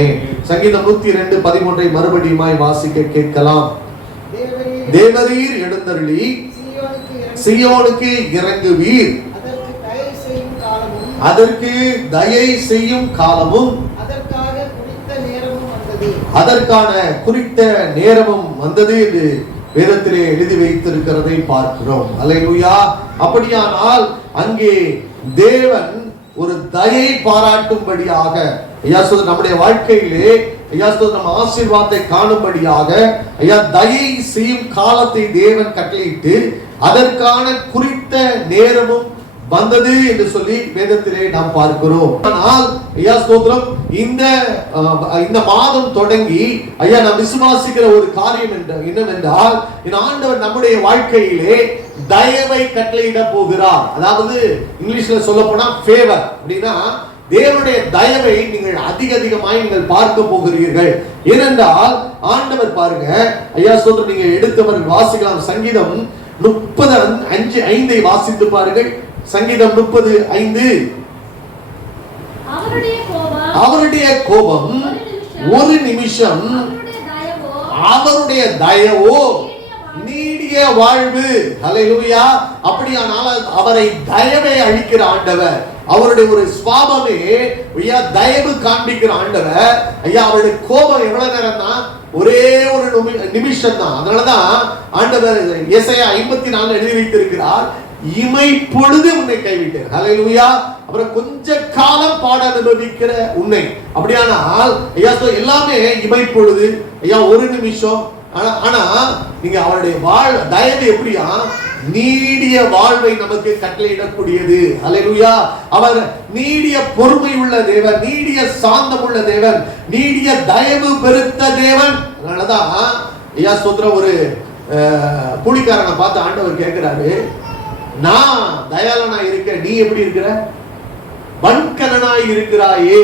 ஆமென். சங்கீதம் 102:13 மறுபடியுமாய் வாசிக்க கேட்கலாம். தேவரீர் எழுந்தருளி சீயோனுக்கு இறங்குவீர், அதற்கு தயை செய்யும் காலமும் அதற்கான குறித்த நேரமும் வந்தது என்று வேதத்திலே எழுதி வைத்திருக்கிறதை பார்க்கிறோம். அல்லேலூயா. அப்படியானால் அங்கே தேவன் ஒரு தயை பாராட்டும்படியாக நம்முடைய வாழ்க்கையிலே நம்ம ஆசீர்வாதத்தை காணும்படியாக தயை செய்யும் காலத்தை தேவன் கட்டளையிட்டு அதற்கான குறித்த நேரமும் வந்தது என்று சொல்லி வேதத்திலே நாம் பார்க்கிறோம். ஆனால் ஸ்தோத்திரம், இந்த மாதம் தொடங்கி நாம் விசுவாசிக்கிற ஒரு காரியம் என்னவென்றால், இந்த ஆண்டவர் நம்முடைய வாழ்க்கையிலே தயவை கட்டளையிட போகிறார். அதாவது இங்கிலீஷ்ல சொல்ல போனா ஃபேவர் அப்படின்னா, தேவனுடைய தயவை நீங்கள் அதிகமாய் நீங்கள் பார்க்க போகிறீர்கள். ஏனென்றால் ஆண்டவர் பாருங்க, ஸ்தோத்திரம், நீங்க எடுத்தவர் வாசிக்கலாம். சங்கீதம் 30:5 வாசித்து பாருங்கள். சங்கீதம் 30:5. அவருடைய கோபம் ஒரு நிமிஷம், அவருடைய தயவோ நீடிய வாழ்வு. ஹல்லேலூயா. அப்படியானால் அவரை தயவை அளிக்கிற ஆண்டவர், அவருடைய ஒரு சுபாவமே தயவு காண்பிக்கிற ஆண்டவர். அவருடைய கோபம் எவ்வளவு நேரம் தான்? ஒரே ஒரு நிமிஷம் தான். அதனாலதான் ஆண்டவர் ஏசாயா 54 எழுதி வைத்திருக்கிறார், இமை பொழுது உன்னை கைவிட்டேன். ஹல்லேலூயா. அப்புறம் கொஞ்ச காலம் பாட அனுபவிக்கிற உன்னை. அப்படியானால் எல்லாமே இமை பொழுது, ஒரு நிமிஷம். ஆனா நீங்க அவருடைய தயவு எப்படியா? நீடிய வாழ்வை நமக்கு கட்டளையிடக்கூடியது. ஹல்லேலூயா. அவர் நீடிய பொறுமை உள்ள தேவன், நீடிய சாந்தம் உள்ள தேவன், நீடிய தயவு பெருத்த தேவன். அதனாலதான் ஸ்தோத்திரம், ஒரு கூலிக்காரனை பார்த்து ஆண்டவர் கேட்கிறாரு, நான் தயாளனா இருக்க, நீ எப்படி இருக்கிற? வன்கணனாய் இருக்கிறாயே.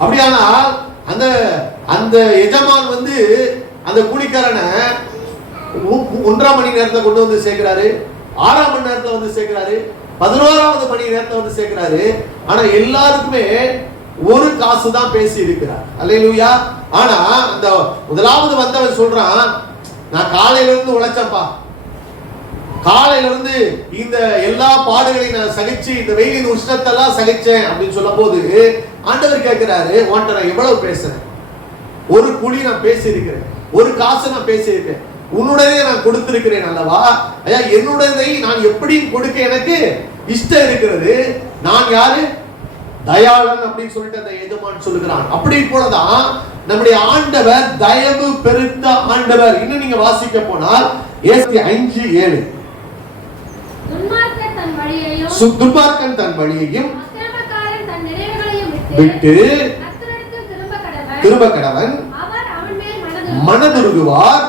அப்படியானால் அந்த எஜமான் அந்த கூலிக்காரனை 1 மணி நேரத்துல கொண்டு வந்து சேர்க்கிறாரு, 6 மணி நேரத்துல வந்து சேர்க்கிறாரு, 11வது மணி நேரத்துல வந்து சேர்க்கிறாரு. ஆனா எல்லாருக்குமே ஒரு காசு தான் பேசி இருக்கிறார். அல்லேலூயா. ஆனா அந்த முதலாவது வந்தவன் சொல்றான், நான் காலையில இருந்து உழைச்சப்பா, காலையில இருந்து இந்த எல்லா பாடுகளையும் நான் சகிச்சு, இந்த வெயிலின் உஷ்ணத்தெல்லாம் சகிச்சேன் அப்படின்னு சொல்லும் போது ஆண்டவர் கேட்கிறாரு, உன்கிட்ட நான் எவ்வளவு பேசுறேன்? ஒரு குழி நான் பேசி இருக்கிறேன், ஒரு காசு நான் பேசி இருக்கேன், உன்னுடையதை நான் கொடுத்திருக்கிறேன் அல்லவா? என்னுடையதை நான் எப்படி கொடுக்க எனக்கு இஷ்டம் இருக்கிறது. நான் யாரு? தயாளன் அப்படின்னு சொல்லிட்டு அந்த எஜமான் சொல்லுகிறான். அப்படி போலதான் நம்முடைய ஆண்டவர் தயவு பெருத்த ஆண்டவர். இன்னும் நீங்க வாசிக்க போனால் 5:7 துன்மார்க்கன் தன் வழியையும் விட்டு திரும்ப கடவன், மனதுருகுவார்,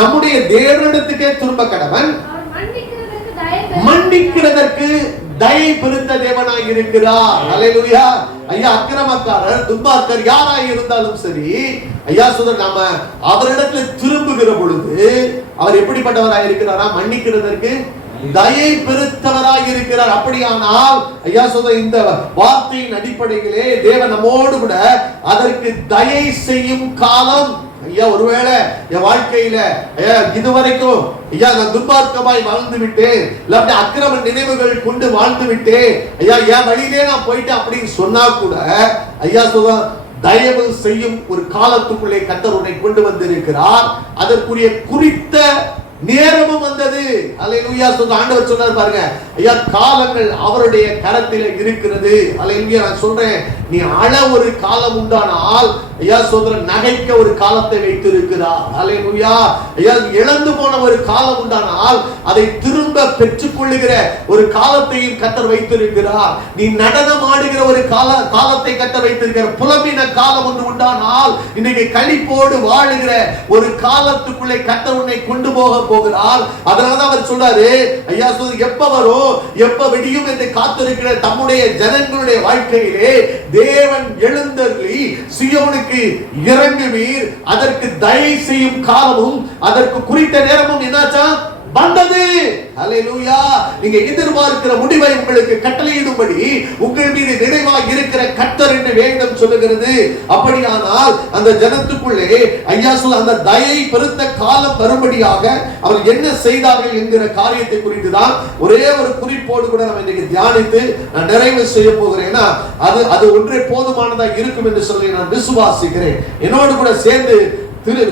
நம்முடைய தேவனிடத்துக்கே திரும்ப கடவன், மன்னிக்கிறதற்கு தயை பெருத்த தேவனாய் இருக்கிறார். அல்லேலூயா. அக்கிரமக்காரர், துன்மார்க்கர் யாராய் இருந்தாலும் சரி, நாம அவரிடத்தில் திரும்புகிற பொழுது அவர் எப்படிப்பட்டவராய் இருக்கிறாரா? மன்னிக்கிறதற்கு தயை பெருத்தவராய் இருக்கிறார். அப்படியானால் இந்த வார்த்தையின் அடிப்படையிலே தேவன் நம்மோடு கூட அதற்கு தயை செய்யும் காலம். ஒருவேளை என் வாழ்க்கையில இதுவரைக்கும் நான் துன்மார்க்கமாய் வாழ்ந்து விட்டேன், இல்லாட்டி அக்கிரம நினைவுகள் கொண்டு வாழ்ந்து விட்டேன், என் வழியிலே நான் போயிட்டேன் அப்படின்னு சொன்னா கூட தயவு செய்யும் ஒரு காலத்துக்குள்ளே கர்த்தர் உன்னை கொண்டு வந்திருக்கிறார். அதற்குரிய குறித்த நேரமும் வந்தது. அல்லேலூயா. ஆண்டவர் சொன்னார் பாருங்க, காலங்கள் அவருடைய கரத்தில் இருக்கிறது. அல்லேலூயா. நான் சொல்றேன், நீ அழ ஒரு காலம் உண்டானால் நகைக்க ஒரு காலத்தை வைத்திருக்கிறார். அல்லேலூயா. இழந்து போன ஒரு காலம் உண்டானால் அதை திரும்ப பெற்றுக் கொள்ளுகிற ஒரு காலத்தையும் கர்த்தர் வைத்திருக்கிறார். நீ நடனம் ஆடுகிற ஒரு காலத்தை கர்த்தர் வைத்திருக்கிறார். புலம்பின காலம் ஒன்று உண்டானால் இன்னைக்கு களிப்போடு வாழுகிற ஒரு காலத்துக்குள்ளே கர்த்தர் உன்னை கொண்டு போக போகிறார். அதனாலதான் அவர் சொல்றாரு, எப்ப வரும், எப்ப விடியும் என்று காத்திருக்கிற தம்முடைய ஜனங்களுடைய வாழ்க்கையிலே தேவன் எழுந்தருளி சீயோனுக்கு இறங்குவீர், அதற்கு தயை செய்யும் காலமும் அதற்கு குறித்த நேரமும் என்னாச்சா? வந்தது. ஹல்லேலூயா. நீங்க எதிர்பார்க்கிற முடிவை உங்களுக்கு கட்டளையிடும்படி உங்கள் மீது நினைவாக இருக்கிற கர்த்தர் என்று வேதம் சொல்லுகிறது. அப்படியானால் அந்த ஜனத்துக்குள்ளே ஐயா சொல்ல அந்த தயை பெருத்த காலம் வரும்படியாக அவர் என்ன செய்தார்கள் என்கிற காரியத்தை குறித்து தான் ஒரே ஒரு குறிப்போடு கூட நம்ம இன்னைக்கு தியானித்து நான் நிறைவு செய்ய போகிறேன். அது ஒன்றே போதுமானதாக இருக்கும் என்று சொல்லி நான் விசுவாசிக்கிறேன். என்னோடு கூட சேர்ந்து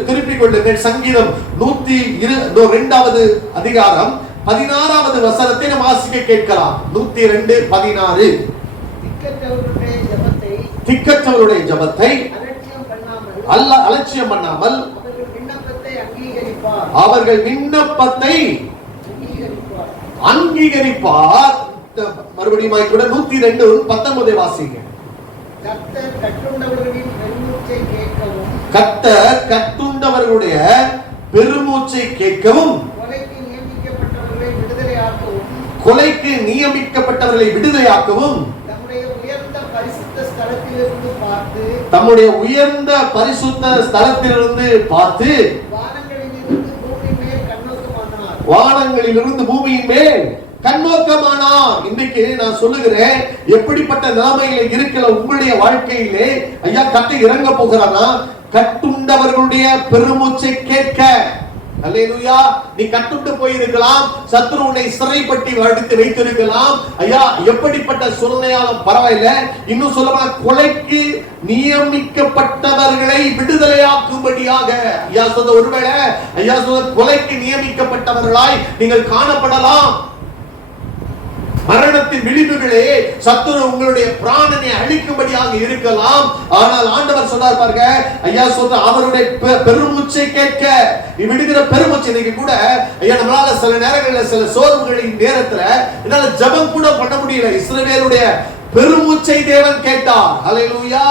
திருப்பிக் கொள்ளுங்கள். சங்கீதம் 102வது அதிகாரம் 16வது வசனத்தை நாம் வாசிக்க கேட்கலாம். 102:16. திக்கற்றவருடைய ஜெபத்தை அலட்சியம் பண்ணாமல் அவர்கள் விண்ணப்பத்தை அங்கீகரிப்பார். மறுபடியும் கூட 102:19 வாசிங்க. கர்த்தர் கட்டுண்டவர்களுடைய பெருமூச்சை கேட்கவும் கொலைக்கு நியமிக்கப்பட்டவர்களை விடுதலையாக்கவும் தம்முடைய உயர்ந்த பரிசுத்த ஸ்தலத்திலிருந்து பார்த்து வானங்களிலிருந்து பூமியின் மேல் கண்ணோக்கமானா. இன்றைக்கு நான் சொல்லுகிறேன், எப்படிப்பட்ட நிலைமையில இருக்கிற உங்களுடைய வாழ்க்கையிலே ஐயா கட்டு இறங்க போகிறானா, கட்டுண்டவர்களுடைய பெருமூச்சை கேட்க. அல்லேலூயா. நீ கட்டுண்டு போயிருக்கலாம், சத்துரு உன்னை சிறைப்பட்டி அடித்து வைத்திருக்கலாம். ஐயா எப்படிப்பட்ட சூழ்நிலையாலும் பரவாயில்ல, இன்னும் சொல்லப்போனா கொலைக்கு நியமிக்கப்பட்டவர்களை விடுதலையாக்கும்படியாக ஐயா சொல்ல, ஒருவேளை ஐயா சொல்ல கொலைக்கு நியமிக்கப்பட்டவர்களாய் நீங்கள் காணப்படலாம். மரணத்தின் விளிம்புகளே சத்துரு உங்களுடைய பிராணனை அழிக்கும்படியாக இருக்கலாம். ஆனால் ஆண்டவர் சொன்னார் பாருங்க, ஐயா சொல்ற அவருடைய பெருமூச்சை கேட்க. விடுகிற பெருமூச்சு. இன்னைக்கு கூட ஐயா நம்மளால சில நேரங்களில் சில சோர்வுகளின் நேரத்துல என்னால ஜெபம் கூட பண்ண முடியல. இஸ்ரவேலுடைய பெருமூச்சை தேவன் கேட்டார். ஹல்லேலூயா.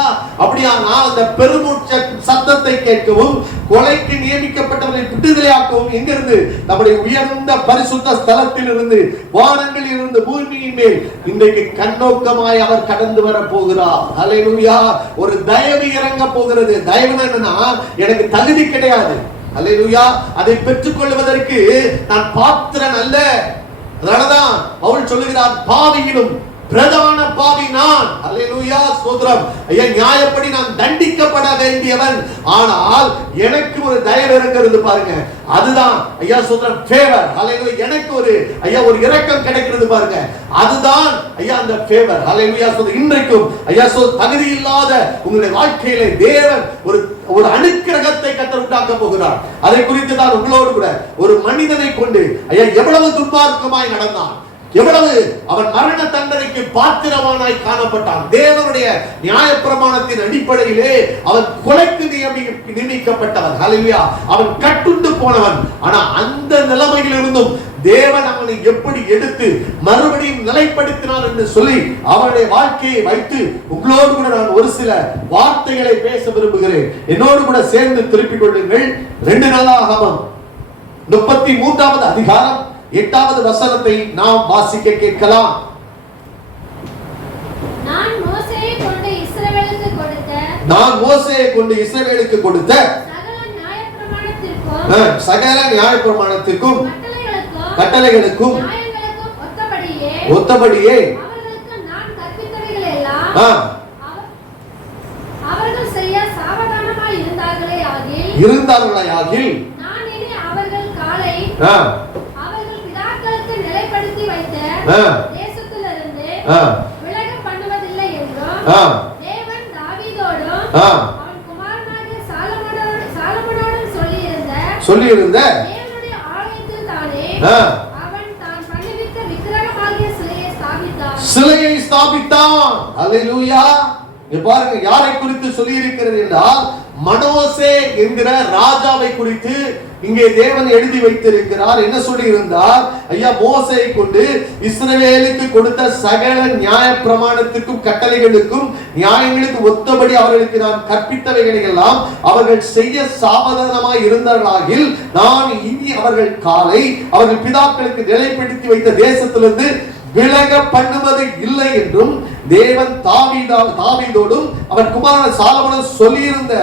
அப்படியானால் அந்த பெருமூச்ச சத்தத்தை கேட்கவும் கொலைக்கு நியமிக்கப்பட்டவரை விடுதலையாக்கவும் எங்கிருந்து? நம்முடைய உயர்ந்த பரிசுத்த ஸ்தலத்தில் இருந்து, வானங்களில் இருந்து பூமியின் மேல் இன்றைக்கு கண்ணோக்கமாய் அவர் கடந்து வர போகிறார். ஹல்லேலூயா. ஒரு தயவு இறங்க போகிறது. தயவு என்னன்னா, எனக்கு தகுதி கிடையாது. ஹல்லேலூயா. அதை பெற்றுக் கொள்வதற்கு நான் பாத்திரன் அல்ல. அதனாலதான் பவுல் சொல்லுகிறார், பாவியிலும் பிரதான பாவி நான். அல்லேலூயா. ஸ்தோத்திரம். ஐயா நியாயப்படி நான் தண்டிக்கப்பட வேண்டியவன். ஆனால் எனக்கு ஒரு தயவு இருக்கிறது பாருங்க. அதுதான் ஐயா ஸ்தோத்திரம் ஃபேவர். அல்லேலூயா. எனக்கு ஒரு ஐயா ஒரு இரக்கம் கிடைக்கிறது பாருங்க. அதுதான் ஐயா அந்த ஃபேவர். அல்லேலூயா. ஸ்தோத்திரம். இன்றைக்கும் ஐயா தகுதி இல்லாத உங்களுடைய வாழ்க்கையிலே தேவன் ஒரு அனுக்கிரகத்தை கர்த்தர் உண்டாக்க போகிறார். அதை குறித்து தான் உங்களோடு கூட ஒரு மனிதனை கொண்டு ஐயா எவ்வளவு துன்மார்க்கமாய் நடந்தான், எவ்வளவு அவன் மரண தண்டனைக்கு பாத்திரமானாய் காணப்பட்டான். தேவனுடைய நியாயப்பிரமாணத்தின் அடிப்படையிலே அவன் கொலைக்கு நியமிக்கப்பட்டவன். ஹல்லேலூயா. அவன் கட்டுண்டு போனவன். ஆனா அந்த நிலைமையில் இருந்தும் தேவன் அவனை எப்படி எடுத்து மறுபடியும் நிலைப்படுத்தினார் என்று சொல்லி அவனுடைய வாழ்க்கையை வைத்து உங்களோடு கூட நான் ஒரு சில வார்த்தைகளை பேச விரும்புகிறேன். என்னோடு கூட சேர்ந்து திருப்பிக் கொள்ளுங்கள். 2 நாளாகமம் 33வது அதிகாரம் 8வது வசனத்தை நாம் வாசிக்க கேட்கலாம். நான் மோசேயை கொண்டு இஸ்ரவேலுக்கு கொடுத்த சகல நியாயப்பிரமாணத்திற்கும் கட்டளைகளுக்கும் ஒத்தபடியே அவர்கள் செய்ய சாவதானமாய் இருந்தார்களாகில் நான் இனி அவர்கள் காலை நிலைப்படுத்தி வைத்த தேசத்திலிருந்து விலக பண்ணுவதில்லை என்றும் தேவன் தாவீதோடும் அவன் குமாரனாகிய சாலமோனோடும் சொல்லியிருந்த தேவனுடைய ஆலயத்தில் தானே அவன் தான் பண்ணிவிட்ட விக்கிரகமாகிய சிலையை ஸ்தாபித்தான். அல்லேலூயா. பாருங்க, யாரை குறித்து சொல்லி இருக்கிறது என்றால் மனோசே என்கிற ராஜாவை குறித்து இங்கே தேவன் எழுதி வைத்திருக்கிறார். என்ன சொல்லி இருந்தார்? ஐயா மோசேயை கொண்டு இஸ்ரவேலுக்கு கொடுத்த சகல நியாய பிரமாணத்துக்கும் கட்டளைகளுக்கும் நியாயங்களுக்கு ஒத்தபடி அவர்களுக்கு நான் கற்பித்தவைகளை எல்லாம் அவர்கள் செய்ய சாவதானமாய் இருந்தார்களாகில் நான் இனி அவர்கள் காலை அவர்கள் பிதாக்களுக்கு நிலைப்படுத்தி வைத்த தேசத்திலிருந்து விலக பண்ணுவது இல்லை என்றும் தேவன் தாவீதோடும் அவன் குமாரன் சாலமோனும் சொல்லியிருந்த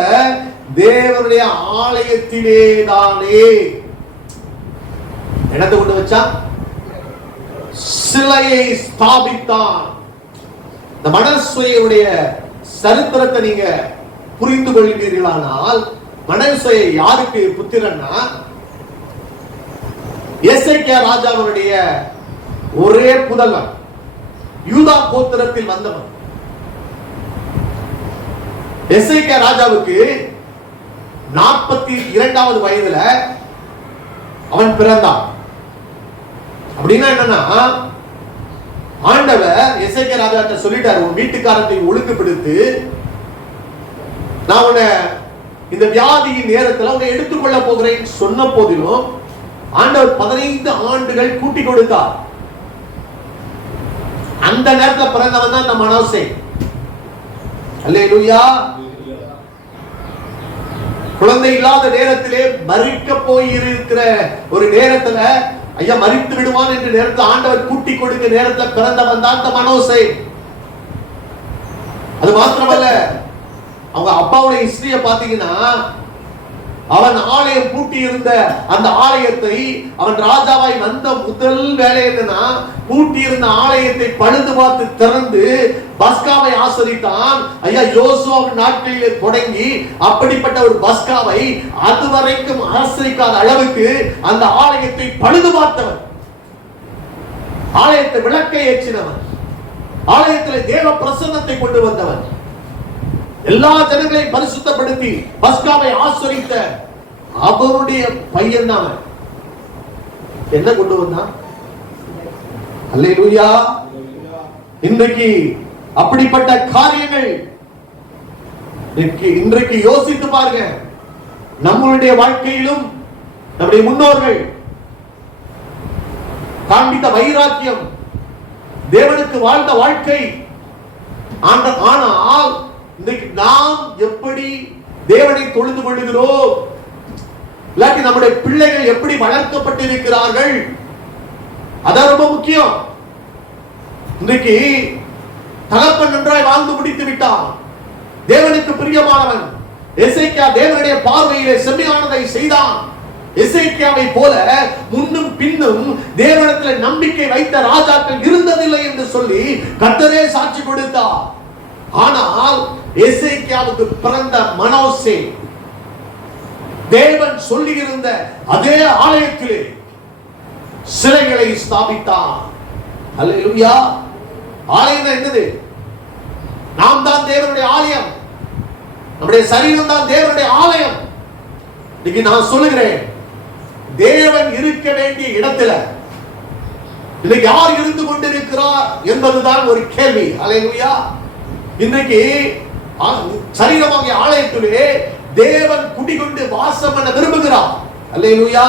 தேவனுடைய ஆலயத்திலே தானே. என்னத்தை கொண்டு வச்சான்? சிலையை ஸ்தாபித்தான். இந்த மனசுடைய சரித்திரத்தை நீங்க புரிந்து கொள்வீர்களானால், மனசுய யாருக்கு புத்திரன்னா எசேக்கியா ராஜாவுடைய ஒரே புதல்வன், யூதா கோத்திரத்தில் வந்தவன். எசேக்கியா ராஜாவுக்கு 42வது வயதுல அவன் பிறந்தான். அப்படின்னா என்னன்னா, ஆண்டவர் எசேக்கியா ராஜாட்ட சொல்லிட்டாரு, உன் வீட்டுக்காரத்தை ஒழுங்குபடுத்து, நான் உன்னை இந்த வியாதியின் நேரத்தில் உன்னை எடுத்துக்கொள்ள போகிறேன் சொன்ன போதிலும் ஆண்டவர் 15 ஆண்டுகள் கூட்டி கொடுத்தார். அந்த நேரத்தில் பிறந்தவன் தான் இந்த மனோசே. அல்லேலூயா. குழந்தை இல்லாத நேரத்திலே மரிக்க போயிருக்கிற ஒரு நேரத்துல, ஐயா மரித்து விடுவான் என்ற நேரத்தில் ஆண்டவர் கூட்டி கொடுக்க நேரத்தில் பிறந்தவன் தான் இந்த மனோசே. அது மாத்திரமல்ல, அவங்க அப்பாவுடைய ஹிஸ்டரிய பாத்தீங்கன்னா, அவன் ஆலயம் பூட்டி இருந்த அந்த ஆலயத்தை, அவன் ராஜாவாய் வந்த முதல் வேலை என்னன்னா, பூட்டி இருந்த ஆலயத்தை பழுது பார்த்து திறந்து பஸ்காவை ஆசரித்தான். ஐயா யோசுவாவின் நாட்களிலே தொடங்கி அப்படிப்பட்ட ஒரு பஸ்காவை அதுவரைக்கும் ஆசரிக்காத அளவுக்கு அந்த ஆலயத்தை பழுது பார்த்தவன், ஆலயத்தை விளக்கை ஏற்றினவன், ஆலயத்தில் தேவ பிரசன்னத்தை கொண்டு வந்தவன், எல்லா ஜனங்களையும் பரிசுத்தப்படுத்தி பஸ்காவை ஆசரித்த அவருடைய பையன் தான். என்ன கொண்டு வந்தான்? அல்லேலூயா. இன்றைக்கு அப்படிப்பட்ட காரியங்கள் இன்றைக்கு யோசித்து பாருங்க. நம்மளுடைய வாழ்க்கையிலும் நம்முடைய முன்னோர்கள் காண்பித்த வைராக்கியம், தேவனுக்கு வாழ்ந்த வாழ்க்கை, ஆனால் இன்றைக்கு நாம் எப்படி தேவனை தொழுது கொள்கிறோம், இல்லாட்டி நம்முடைய பிள்ளைகள் எப்படி வளர்க்கப்பட்டிருக்கிறார்கள், அதான் ரொம்ப முக்கியம். இன்றைக்கு தகப்பன் நன்றாய் வாழ்ந்து முடித்து விட்டான், தேவனுக்கு பிரியமானவன். எசேக்கியா தேவனுடைய பார்வையிலே செம்மையானதை செய்தான். எசேக்கியாவை போல முன்னும் பின்னும் தேவனிடத்தில் நம்பிக்கை வைத்த ராஜாக்கள் இருந்ததில்லை என்று சொல்லி கர்த்தரே சாட்சி கொடுத்தார். ஆனால் எசேக்கியாவுக்கு பிறந்த மனோசே தேவன் சொல்லியிருந்த அதே ஆலயத்திலே சிலைகளை ஸ்தாபித்தான். அல்லேலூயா. ஆலயம் என்னது? நாம் தான் தேவனுடைய ஆலயம், நம்முடைய சரீரம் தான் தேவனுடைய ஆலயம். இன்னைக்கு நான் சொல்லுகிறேன், தேவன் இருக்க வேண்டிய இடத்துல இன்னைக்கு யார் இருந்து கொண்டிருக்கிறார் என்பதுதான் ஒரு கேள்வி. அல்லேலூயா. இன்றைக்கு சரீரமாகிய ஆலயத்திலே தேவன் குடிகொண்டு வாசம் பண்ண விரும்புகிறார். அல்லேலூயா.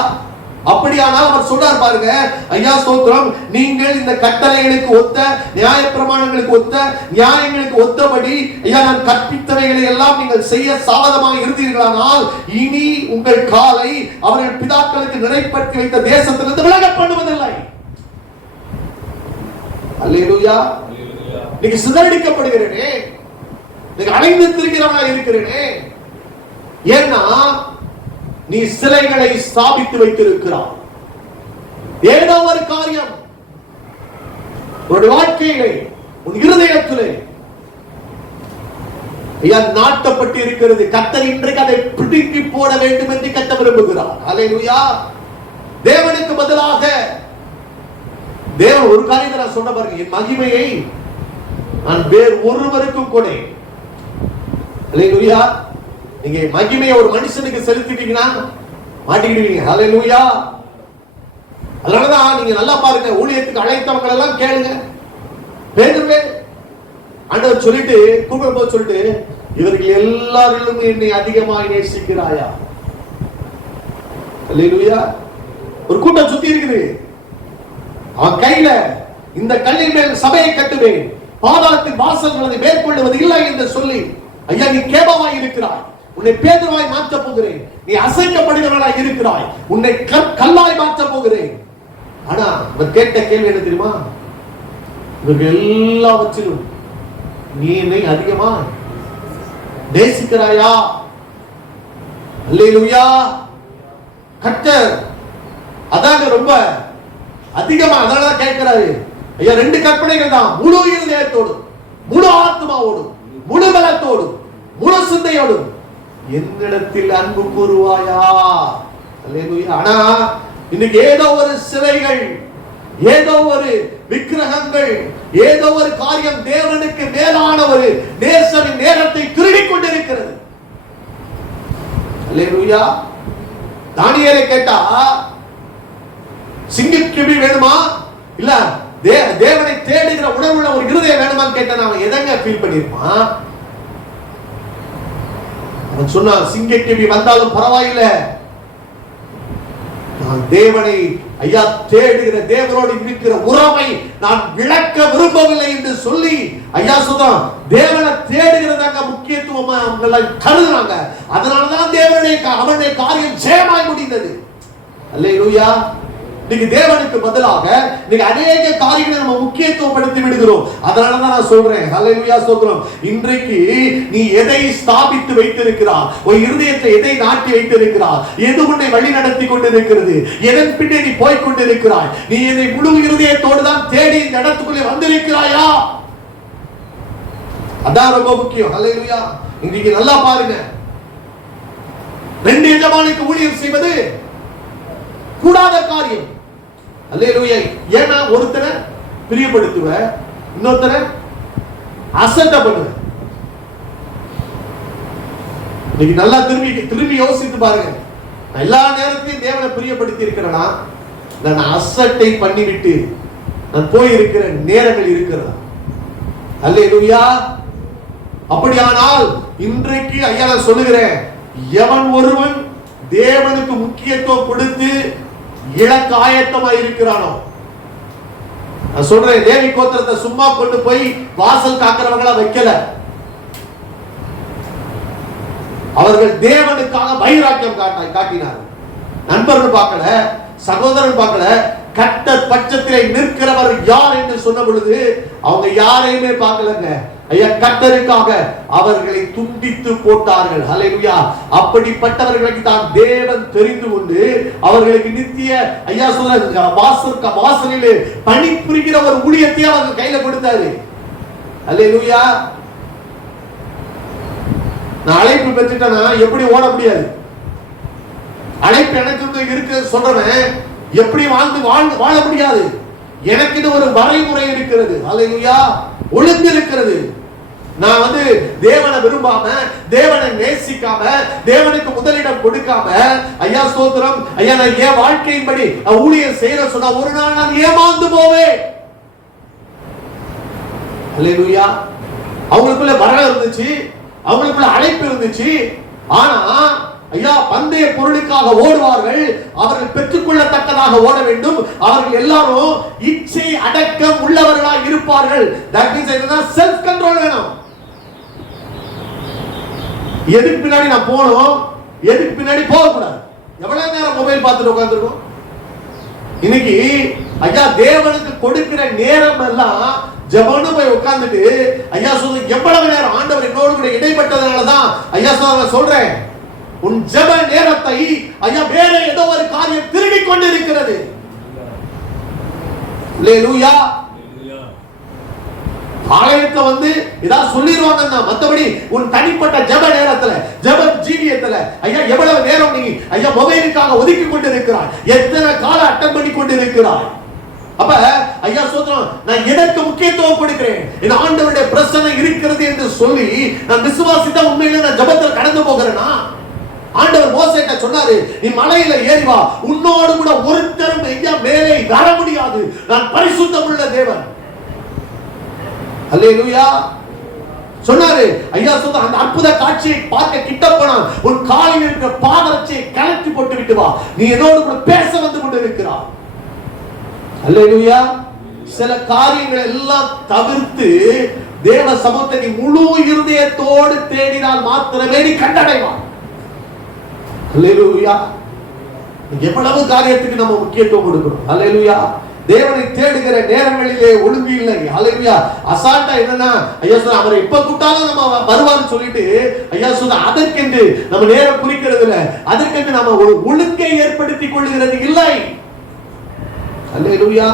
அப்படியானால் அவர் சொல்றார் பாருங்க, ஐயா ஸ்தோத்திரம், நீங்கள் இந்த கட்டளைகளுக்கு ஒத்த, நியாயப்பிரமாணங்களுக்கு ஒத்த, நியாயங்களுக்கு ஒத்தபடி ஐயா நான் கற்பித்தவைகளை எல்லாம் நீங்கள் செய்ய சாவதமாக இருந்தீர்களானால் இனி உங்கள் காலை அவர்கள் பிதாக்களுக்கு நிறைவேற்றி வைத்த தேசத்திலிருந்து விலக பண்ணுவதில்லை. அல்லேலூயா. நீங்க சிதறடிக்கப்படுகிறேனே, நீங்க அடைந்து திருக்கிறவனா இருக்கிறேனே, ஏன்னா நீ சிலைகளை ஸ்தாபித்து வைத்திருக்கிறாய். ஏதோ ஒரு காரியம் உன்னுடைய வாழ்க்கையிலே, உன் இருதயத்திலே நாட்டப்பட்டு இருக்கிறது. கர்த்தர் இன்றைக்கு அதை பிடுங்கி போட வேண்டும் என்று கர்த்தர் விரும்புகிறார். அல்லேலூயா. தேவனுக்கு பதிலாக தேவன் ஒரு காரியத்தை நான் சொன்ன பாருங்க, என் மகிமையை நான் வேறு ஒருவருக்கும் கொடேன். அல்லேலூயா. நீங்க மகிமையை ஒரு மனுஷனுக்கு செலுத்திட்டீங்கன்னா மாட்டிக்கிடுவீங்க. அல்லேலூயா. அதனாலதான் நீங்க நல்லா பாருங்க, ஊழியத்துக்கு அழைத்தவங்க எல்லாம் கேளுங்க. பேதுருவே ஆண்டவர் சொல்லிட்டு கூப்பிடும் போது சொல்லிட்டு, இவர்கள் எல்லாரிலும் என்னை அதிகமாக நேசிக்கிறாயா? அல்லேலூயா. ஒரு கூட்டம் சுத்தி இருக்குது, அவன் கையில இந்த கல்லின் மேல் சபையை கட்டுவேன், பாதாளத்தின் வாசல்கள் அதை மேற்கொள்ளுவது இல்லை என்று சொல்லி, ஐயா நீ கேபமாய் இருக்கிறாய், உன்னை பேதுருவாய் மாற்ற போகிறேன், நீ அசைக்கப்படுகிறவனாய் இருக்கிறாய், உன்னை கல்லாய் மாற்ற போகிறேன். ஆனா அவர் கேட்ட கேள்வி என்ன தெரியுமா? இவர்கள் எல்லாவற்றிலும் நீ என்னை அதிகமா நேசிக்கிறாயா? அல்லேலூயா. கர்த்தர் அதாங்க ரொம்ப அதிகமா. அதனாலதான் கேட்கிறாரு ஐயா, 2 கற்பனைகள் தான். முழு இதயத்தோடும், முழு ஆத்மாவோடும், முழு பலத்தோடும், முழு சிந்தையோடும் என்னிடத்தில் அன்பு கூறுவாயா. அல்லேலூயா. ஆனா இன்னைக்கு ஏதோ ஒரு சிலைகள், ஏதோ ஒரு விக்கிரகங்கள், ஏதோ ஒரு காரியம் தேவனுக்கு மேலான ஒரு நேசரின் நேரத்தை திருடிக் கொண்டிருக்கிறது. அல்லேலூயா. தானியேலை கேட்டா சிங்கக்கிபி வேணுமா, இல்ல தேவனை தேடுகிற உணர்வுள்ள ஒரு இருதயம் வேணுமான்னு கேட்டா அவன் எதங்க ஃபீல் பண்ணிருப்பான்? அவன் சொன்னா, சிங்கக்கிபி வந்தாலும் பரவாயில்லை, நான் தேவனை ஐயா தேடுகிற தேவனோடு இருக்கிற உறவை நான் விளக்க விரும்பவில்லை என்று சொல்லி ஐயா சொல்றான், தேவனை தேடுகிறதாங்க முக்கியத்துவமா அவங்க கருதுறாங்க. அதனாலதான் அவனுடைய காரியம் ஜெயமாய் முடிந்தது. அல்லேலூயா. இன்னைக்கு தேவனுக்கு பதிலாக இன்னைக்கு அநேக காரியங்களை நம்ம முக்கியத்துவப்படுத்தி விடுகிறோம். அதனாலதான் நான் சொல்றேன், ஹல்லேலூயா ஸ்தோத்திரம். இன்றைக்கு நீ எதை ஸ்தாபித்து வைத்திருக்கிறாய், உன் இருதயத்தை எதை நாட்டி வைத்திருக்கிறாய், எது உன்னை வழி நடத்தி கொண்டிருக்கிறது, எதன் பின்னே நீ போய் கொண்டிருக்கிறாய், நீ இதை முழு இருதயத்தோடு தான் தேடி இந்த இடத்துக்குள்ளே வந்திருக்கிறாயா? அதான் ரொம்ப முக்கியம். ஹல்லேலூயா. இன்னைக்கு நல்லா பாருங்க, 2 எஜமானுக்கு ஊழியம் செய்வது கூடாத காரியம். அல்லேலூயா. ஏன்னா ஒருத்தரை பிரியப்படுத்துவ, இன்னொருத்தரை அசட்டை பண்ணுவ. இன்னைக்கு நல்லா திரும்பி யோசித்து பாருங்க. நான் எல்லா நேரத்தையும் தேவனை பிரியப்படுத்தி இருக்கிறேனா, நான் அசட்டை பண்ணிவிட்டு நான் போயிருக்கிற நேரங்கள் இருக்கிறதா? அல்லேலூயா. அப்படியானால் இன்றைக்கு ஐயா நான் சொல்லுகிறேன், எவன் ஒருவன் தேவனுக்கு முக்கியத்துவம் கொடுத்து இலக்கு ஆயத்தமா இருக்கிறானோ, நான் சொல்றேன், லேவி கோத்திரத்தை சும்மா கொண்டு போய் வாசல் காக்கிறவங்களா வைக்கல. அவர்கள் தேவனுக்காக வைராக்கியம் காட்டினார். நண்பர்கள் பார்க்கல, சகோதரன் பார்க்கல, கர்த்தர் பட்சத்திலே நிற்கிறவர் யார் என்று சொன்ன பொழுது அவங்க யாரையுமே பார்க்கலங்க. ஐயா, கர்த்தருக்காக அவர்களை துண்டித்து போட்டார்கள். ஹல்லேலூயா. அப்படிப்பட்டவர்களுக்கு தான் தேவன் தெரிந்து கொண்டு அவர்களுக்கு நித்திய ஐயா சொல்ற வாசலிலே பணிபுரிகிற ஒரு ஊழியத்தை அவங்க கையில கொடுத்தாரு. ஹல்லேலூயா. நான் அழைப்பு பெற்றுட்டேன்னா எப்படி ஓட முடியாது? அழைப்பு எனக்கு இருக்கு சொல்றவன் எப்படி வாழ முடியாது? எனக்கு இது ஒரு வரைமுறை இருக்கிறது. ஹல்லேலூயா. ஒழுங்கு இருக்கிறது. நான் தேவனை விரும்பாம, தேவனை நேசிக்காம, தேவனுக்கு முதலிடம் கொடுக்காம ஐயா ஸ்தோத்திரம் ஐயா நான் என் வாழ்க்கையின்படி ஊழியம் செய்யற சொன்னா ஒரு நாள் நான் ஏமாந்து போவேன். ஹல்லேலூயா. அவங்களுக்குள்ள வரலாறு இருந்துச்சு, அவங்களுக்குள்ள அழைப்பு இருந்துச்சு. ஆனா ஐயா பந்தய பொருளுக்காக ஓடுவார்கள், அவர்கள் பெற்றுக்கொள்ளத்தக்கதாக ஓட வேண்டும். அவர்கள் எல்லாரும் இச்சை அடக்கம் உள்ளவர்களாக இருப்பார்கள். தட் மீன்ஸ் என்னன்னா செல்ஃப் கண்ட்ரோல் வேணும். எதுக்கு பின்னாடி நான் போகணும், எதுக்கு பின்னாடி போக கூடாது. எவ்வளவு நேரம் மொபைல் பார்த்துட்டு உட்கார்ந்துருக்கோம்? இன்னைக்கு ஐயா தேவனுக்கு கொடுக்கிற நேரம் எல்லாம் ஜெபம்னு போய் உட்கார்ந்துட்டு ஐயா சொல்றது எவ்வளவு நேரம் ஆண்டவர் என்னோடு கூட இடைப்பட்டதனாலதான் ஐயா சொல்றேன், உன் ஜெப நேரத்தை ஐயா வேற ஏதோ ஒரு காரியம் திருடி கொண்டு இருக்கிறது. அல்லேலூயா. ஆலயத்தை ஏதாவது சொல்லிடுவாங்க, மத்தபடி உன் தனிப்பட்ட ஜெப நேரத்துல, ஜெப ஜீவியத்துல ஐயா எவ்வளவு நேரம் நீ ஐயா மொபைலுக்காக ஒதுக்கி கொண்டு இருக்கிறாய், எத்தனை கால அட்டன் பண்ணி கொண்டு இருக்கிறாய். அப்ப ஐயா சொல்றோம், நான் எதற்கு முக்கியத்துவம் கொடுக்கிறேன், என் ஆண்டவருடைய பிரசன்னை இருக்கிறது என்று சொல்லி நான் விசுவாசித்த உண்மையில நான் ஜெபத்தில் கடந்து போகிறேனா? ஆண்டவர் மோசேட்ட சொன்னாரு, நீ மலையில ஏறி வா, உன்னோடு கூட ஒருத்தரும் ஐயா மேலே வர முடியாது, நான் பரிசுத்தமுள்ள தேவன். அல்லேலூயா சொன்னாரு. ஐயா சொல்ற அந்த அற்புத காட்சியை பார்க்க கிட்ட போனான், உன் காலில் இருக்கிற பாதரட்சியை கலட்டி போட்டு விட்டு வா, நீ என்னோடு கூட பேச வந்து கொண்டு இருக்கிறாய். அல்லேலூயா. சில காரியங்களை எல்லாம் தவிர்த்து தேவ சமூகத்தை நீ முழு இருதயத்தோடு தேடினால் மாத்திரமே நீ கண்டடைவாய். அல்லேலூயா. எவ்வளவு காரியத்துக்கு நம்ம முக்கியத்துவம் கொடுக்கிறோம். அல்லேலூயா. தேவனை தேடுகிற நேரங்களிலே ஒழுங்கு இல்லை. அல்லேலூயா. அசால்ட்டா என்னன்னா ஐயா சொல்ற அவரை எப்ப கூப்பிட்டாலும் நம்ம வருவான்னு சொல்லிட்டு ஐயா சொல்ற அதற்கென்று நம்ம நேரம் குறிக்கிறது இல்லை, அதற்கென்று நம்ம ஒரு ஒழுங்கை ஏற்படுத்திக் கொள்கிறது இல்லை. அல்லேலூயா.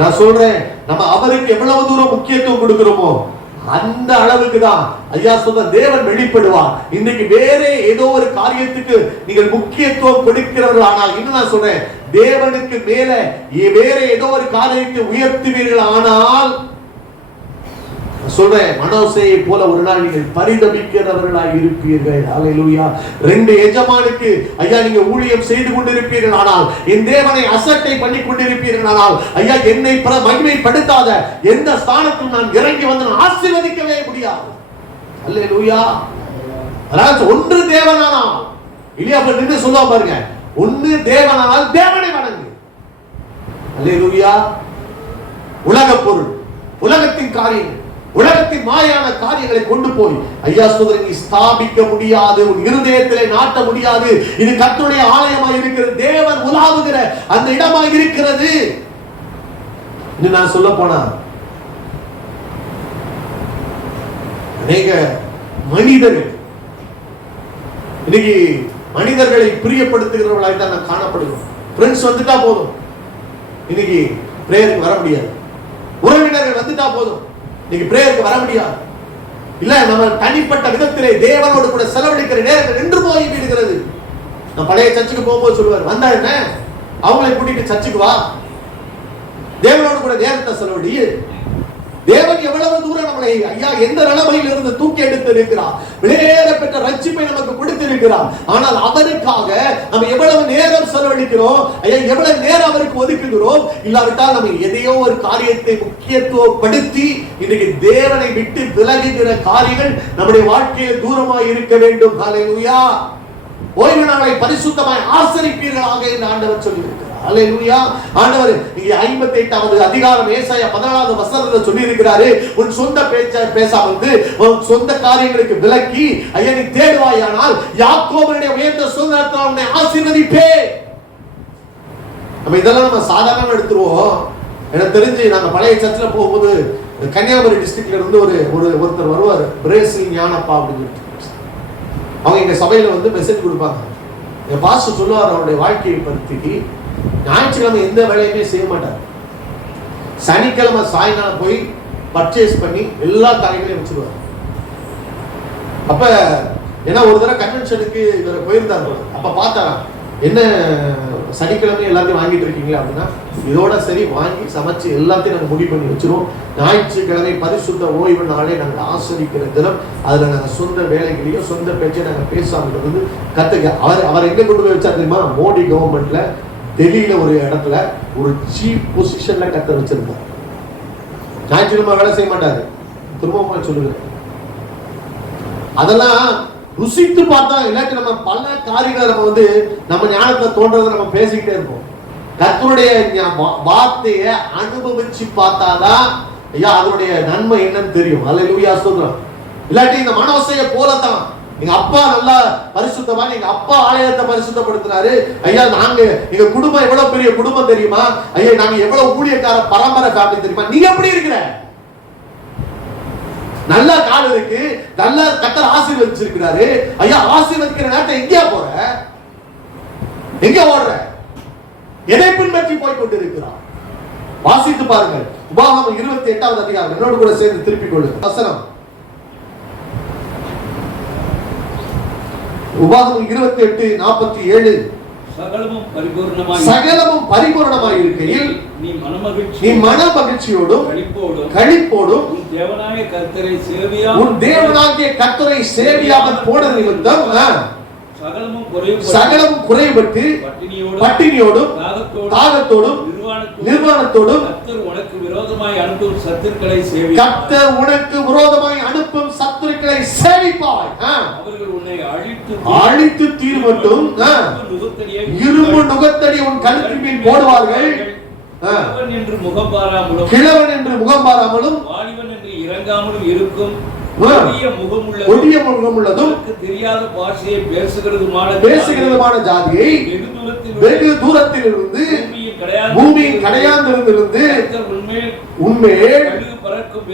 நான் சொல்றேன், நம்ம அவருக்கு எவ்வளவு தூரம் முக்கியத்துவம் கொடுக்கிறோமோ அந்த அளவுக்கு தான் ஐயா சொல்ற தேவன் வெளிப்படுவார். இன்னைக்கு வேற ஏதோ ஒரு காரியத்துக்கு நீங்கள் முக்கியத்துவம் கொடுக்கிறவர்கள் ஆனால், இன்னும் நான் சொல்றேன், தேவனுக்கு மேல வேற ஏதோ ஒரு காரியத்தை உயர்த்துவீர்கள் ஆனால் சொல்றேன், மனோசேயை போல ஒரு நாள் நீங்கள் பரிதபிக்கிறவர்களாய் இருப்பீர்கள். அல்லேலூயா. 2 எஜமானுக்கு ஐயா நீங்க ஊழியம் செய்து கொண்டிருப்பீர்கள் ஆனால், என் தேவனை அசட்டை பண்ணி கொண்டிருப்பீர்கள் ஆனால், ஐயா என்னை மகிமைப்படுத்தாத எந்த ஸ்தானத்தில் நான் இறங்கி வந்து நான் ஆசீர்வதிக்கவே முடியாது. அல்லேலூயா. அதாவது ஒன்று தேவனானால், இல்லையா நின்று சொல்லுவா பாருங்க, ஒன்று தேவனானால் தேவனை வணங்கு. அல்லேலூயா. உலக பொருள், உலகத்தின் காரியம், உலகத்தின் மாயான காரியங்களை கொண்டு போய் ஐயா சோதரன் நீ ஸ்தாபிக்க முடியாது, உன் இருதயத்திலே நாட்ட முடியாது. இது கர்த்தருடைய ஆலயமாக இருக்கிறது, தேவன் உலாவுகிற அந்த இடமாக இருக்கிறது. இன்னும் நான் சொல்ல போனா, அநேக மனிதர்கள் இன்னைக்கு மனிதர்களை பிரியப்படுத்துகிறவர்களாக தான் நான் காணப்படுகிறோம். ஃப்ரெண்ட்ஸ் வந்துட்டா போதும், இன்னைக்கு பிரேயருக்கு வர முடியாது. உறவினர்கள் வந்துட்டா போதும், இன்னைக்கு பிரேயருக்கு வர முடியாது. இல்ல நம்ம தனிப்பட்ட விதத்திலே தேவனோடு கூட செலவழிக்கிற நேரங்கள் நின்று போய் விடுகிறது. நான் பழைய சர்ச்சுக்கு போகும்போது சொல்லுவார், வந்தா என்ன அவங்களை கூட்டிட்டு சர்ச்சுக்கு வா, தேவனோடு கூட நேரத்தை செலவழி. தேவன் எவ்வளவு தூரம் நம்மளை ஐயா எந்த நிலைமையில் இருந்து தூக்கி எடுத்து இருக்கிறார், விலையேற பெற்ற ரட்சிப்பை நமக்கு கொடுத்திருக்கிறார். ஆனால் அவருக்காக நம்ம எவ்வளவு நேரம் செலவழிக்கிறோம், ஐயா எவ்வளவு நேரம் அவருக்கு ஒதுக்குகிறோம். இல்லாவிட்டால் நம்ம எதையோ ஒரு காரியத்தை முக்கியத்துவப்படுத்தி இன்னைக்கு தேவனை விட்டு விலகுகிற காரியங்கள் நம்முடைய வாழ்க்கையில் தூரமாய் இருக்க வேண்டும். ஹல்லேலூயா. ஓய்வு நாளை பரிசுத்தமாய் ஆசரிப்பீர்களாக என்று ஆண்டவர் சொல்லியிருக்கிறார். அல்லேலூயா. ஆண்டவர் இங்கே 58வது அதிகாரம் ஏசாயா 14வது வசனத்துல சொல்லி இருக்கிறாரு, உன் சொந்த பேச்ச பேசாமல் உன் சொந்த காரியங்களுக்கு விலக்கி ஐயா நீ தேடுவாயானால் யாக்கோபுடைய உயர்ந்த சுதந்திரத்தால் உன்னை ஆசீர்வதிப்பேன். நம்ம இதெல்லாம் நம்ம சாதாரணமா எடுத்துருவோம். எனக்கு தெரிஞ்சு நாங்க பழைய சர்ச்சில் போகும்போது கன்னியாகுமரி டிஸ்ட்ரிக்ட்ல இருந்து ஒருத்தர் வருவார், பிரேசில் ஞானப்பா அப்படின்னு சொல்லிட்டு. அவங்க எங்க சபையில வந்து மெசேஜ் கொடுப்பாங்க. எங்க பாஸ்டர் சொல்லுவார் அவருடைய வாழ்க்கையை பற்றி, ஞாயிற்றுக்கிழமை எந்த வேலையுமே செய்ய மாட்டார். சனிக்கிழமை சாயங்காலம் போய் பர்ச்சேஸ் பண்ணி எல்லா காரியங்களையும் வச்சிருவார். அப்ப ஏன்னா ஒரு தடவை கன்வென்ஷனுக்கு இவர் போயிருந்தாரு. அப்ப பார்த்தாரா, என்ன சனிக்கிழமை எல்லாத்தையும் வாங்கிட்டு இருக்கீங்களா அப்படின்னா, இதோட சரி வாங்கி சமைச்சு எல்லாத்தையும் நாங்கள் முடிவு பண்ணி வச்சிருவோம். ஞாயிற்றுக்கிழமை பரிசுத்த ஓய்வு நாளே நாங்கள் ஆஸ்வதிக்கிற தினம். அதுல நாங்கள் சொந்த வேலைகளையும் சொந்த பேச்சை நாங்கள் பேசாமல் இருந்து கத்துக்க. அவர் எங்க கொண்டு போய் வச்சா தெரியுமா? மோடி கவர்மெண்ட்ல டெல்லியில ஒரு இடத்துல ஒரு சீஃப் பொசிஷன்ல கத்த வச்சிருந்தார். ஞாயிற்றுக்கிழமை வேலை செய்ய மாட்டாரு. திரும்ப சொல்லுங்க, அதெல்லாம் ருசித்து பார்த்தா இல்லாட்டி நம்ம பல காரியங்களை நம்ம வந்து நம்ம ஞானத்துல தோன்றதை நம்ம பேசிக்கிட்டே இருப்போம். கர்த்தருடைய வார்த்தையை அனுபவிச்சு பார்த்தாதான் ஐயா அதனுடைய நன்மை என்னன்னு தெரியும். அல்லேலூயா ஸ்தோத்திரம். இல்லாட்டி இந்த மனோசையை போலதான் எங்க அப்பா நல்லா பரிசுத்தமா, எங்க அப்பா ஆலயத்தை பரிசுத்தப்படுத்தினாரு. ஐயா நாங்க எங்க குடும்பம் எவ்வளவு பெரிய குடும்பம் தெரியுமா, ஐயா நாங்க எவ்வளவு ஊழியக்கார பரம்பரை ஃபேமிலி தெரியுமா. நீ எப்படி இருக்கிற? நல்ல கால் இருக்கு, நல்ல கர்த்தர் ஆசீர்வதிச்சிருக்கிறாரு. ஐயா ஆசீர்வதிக்கிற நேரத்தை எங்கேயா போற, எங்க ஓடுற, எதை பின்பற்றி போய் கொண்டிருக்கிறார்? வாசித்து பாருங்கள். உபாகமம் 28வது அதிகாரம் என்னோடு கூட சேர்ந்து திருப்பிக் கொள்ளுங்க. வசனம் உபாகமம் 28:47. சகலமும் பரிபூரணமாய் இருக்கையில் நீ மன மகிழ்ச்சியோடும் களிப்போடும் உன் தேவனாகிய கர்த்தரை சேவியாமல் போன நிமித்தம் சகலமும் குறைபட்டு பட்டினியோடும் தாகத்தோடும் நிர்வாணத்தோடும் கர்த்தர் உனக்கு விரோதமாய் அனுப்பும் சத்துருக்களை சேவிப்பாய். அவர்கள் உன்னை அழித்து தீர்மட்டும் இரும்பு நுகத்தடி உன் கழுத்தின் மேல் போடுவார்கள். கிழவன் என்று முகம் பாராமலும் வாலிபன் என்று இறங்காமலும் இருக்கும் கொடிய முகமுள்ளதும் தெரியாத பாஷையை பேசுகிறதுமான ஜாதியை வெகு தூரத்தில் இருந்து பூமியின் கடையாந்திருந்து உன்மேல் பறக்கும்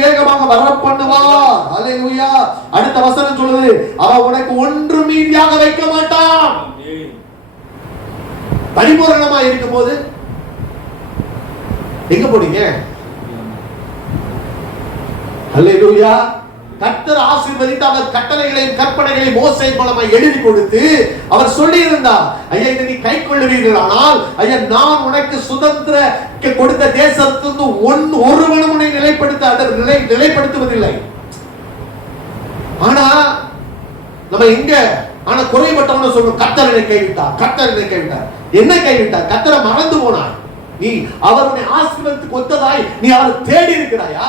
வேகமாக வர பண்ணுவார். அல்லேலூயா. அடுத்த வசனம் சொல்லுது, அவன் உனக்கு ஒன்று மீதியாக வைக்க மாட்டான். பரிபூரணமா இருக்கும் போது எங்க போனீங்க? அல்லேலூயா. கர்த்தர் ஆசீர்வதித்து அவர் கட்டளைகளையும் கற்பனைகளையும் மோசே மூலமாக எழுதி கொடுத்து அவர் சொல்லி இருந்தார், ஐயா இதை நீ கை கொள்ளுவீர்கள், ஆனால் ஐயா நான் உனக்கு சுதந்திர கொடுத்த தேசத்திலிருந்து ஒருவனும் உன்னை நிலைப்படுத்துவதில்லை. ஆனா நம்ம எங்க குறைபட்டவன சொல்றோம், கர்த்தர் என்னை கைவிட்டார், கர்த்தர் என்னை கைவிட்டார். என்ன கைவிட்டார்? கர்த்தரை மறந்து போனார். நீ அவருடைய ஆசீர்வாதத்துக்கு ஒத்ததாய் நீ அவரை தேடி இருக்கிறாயா?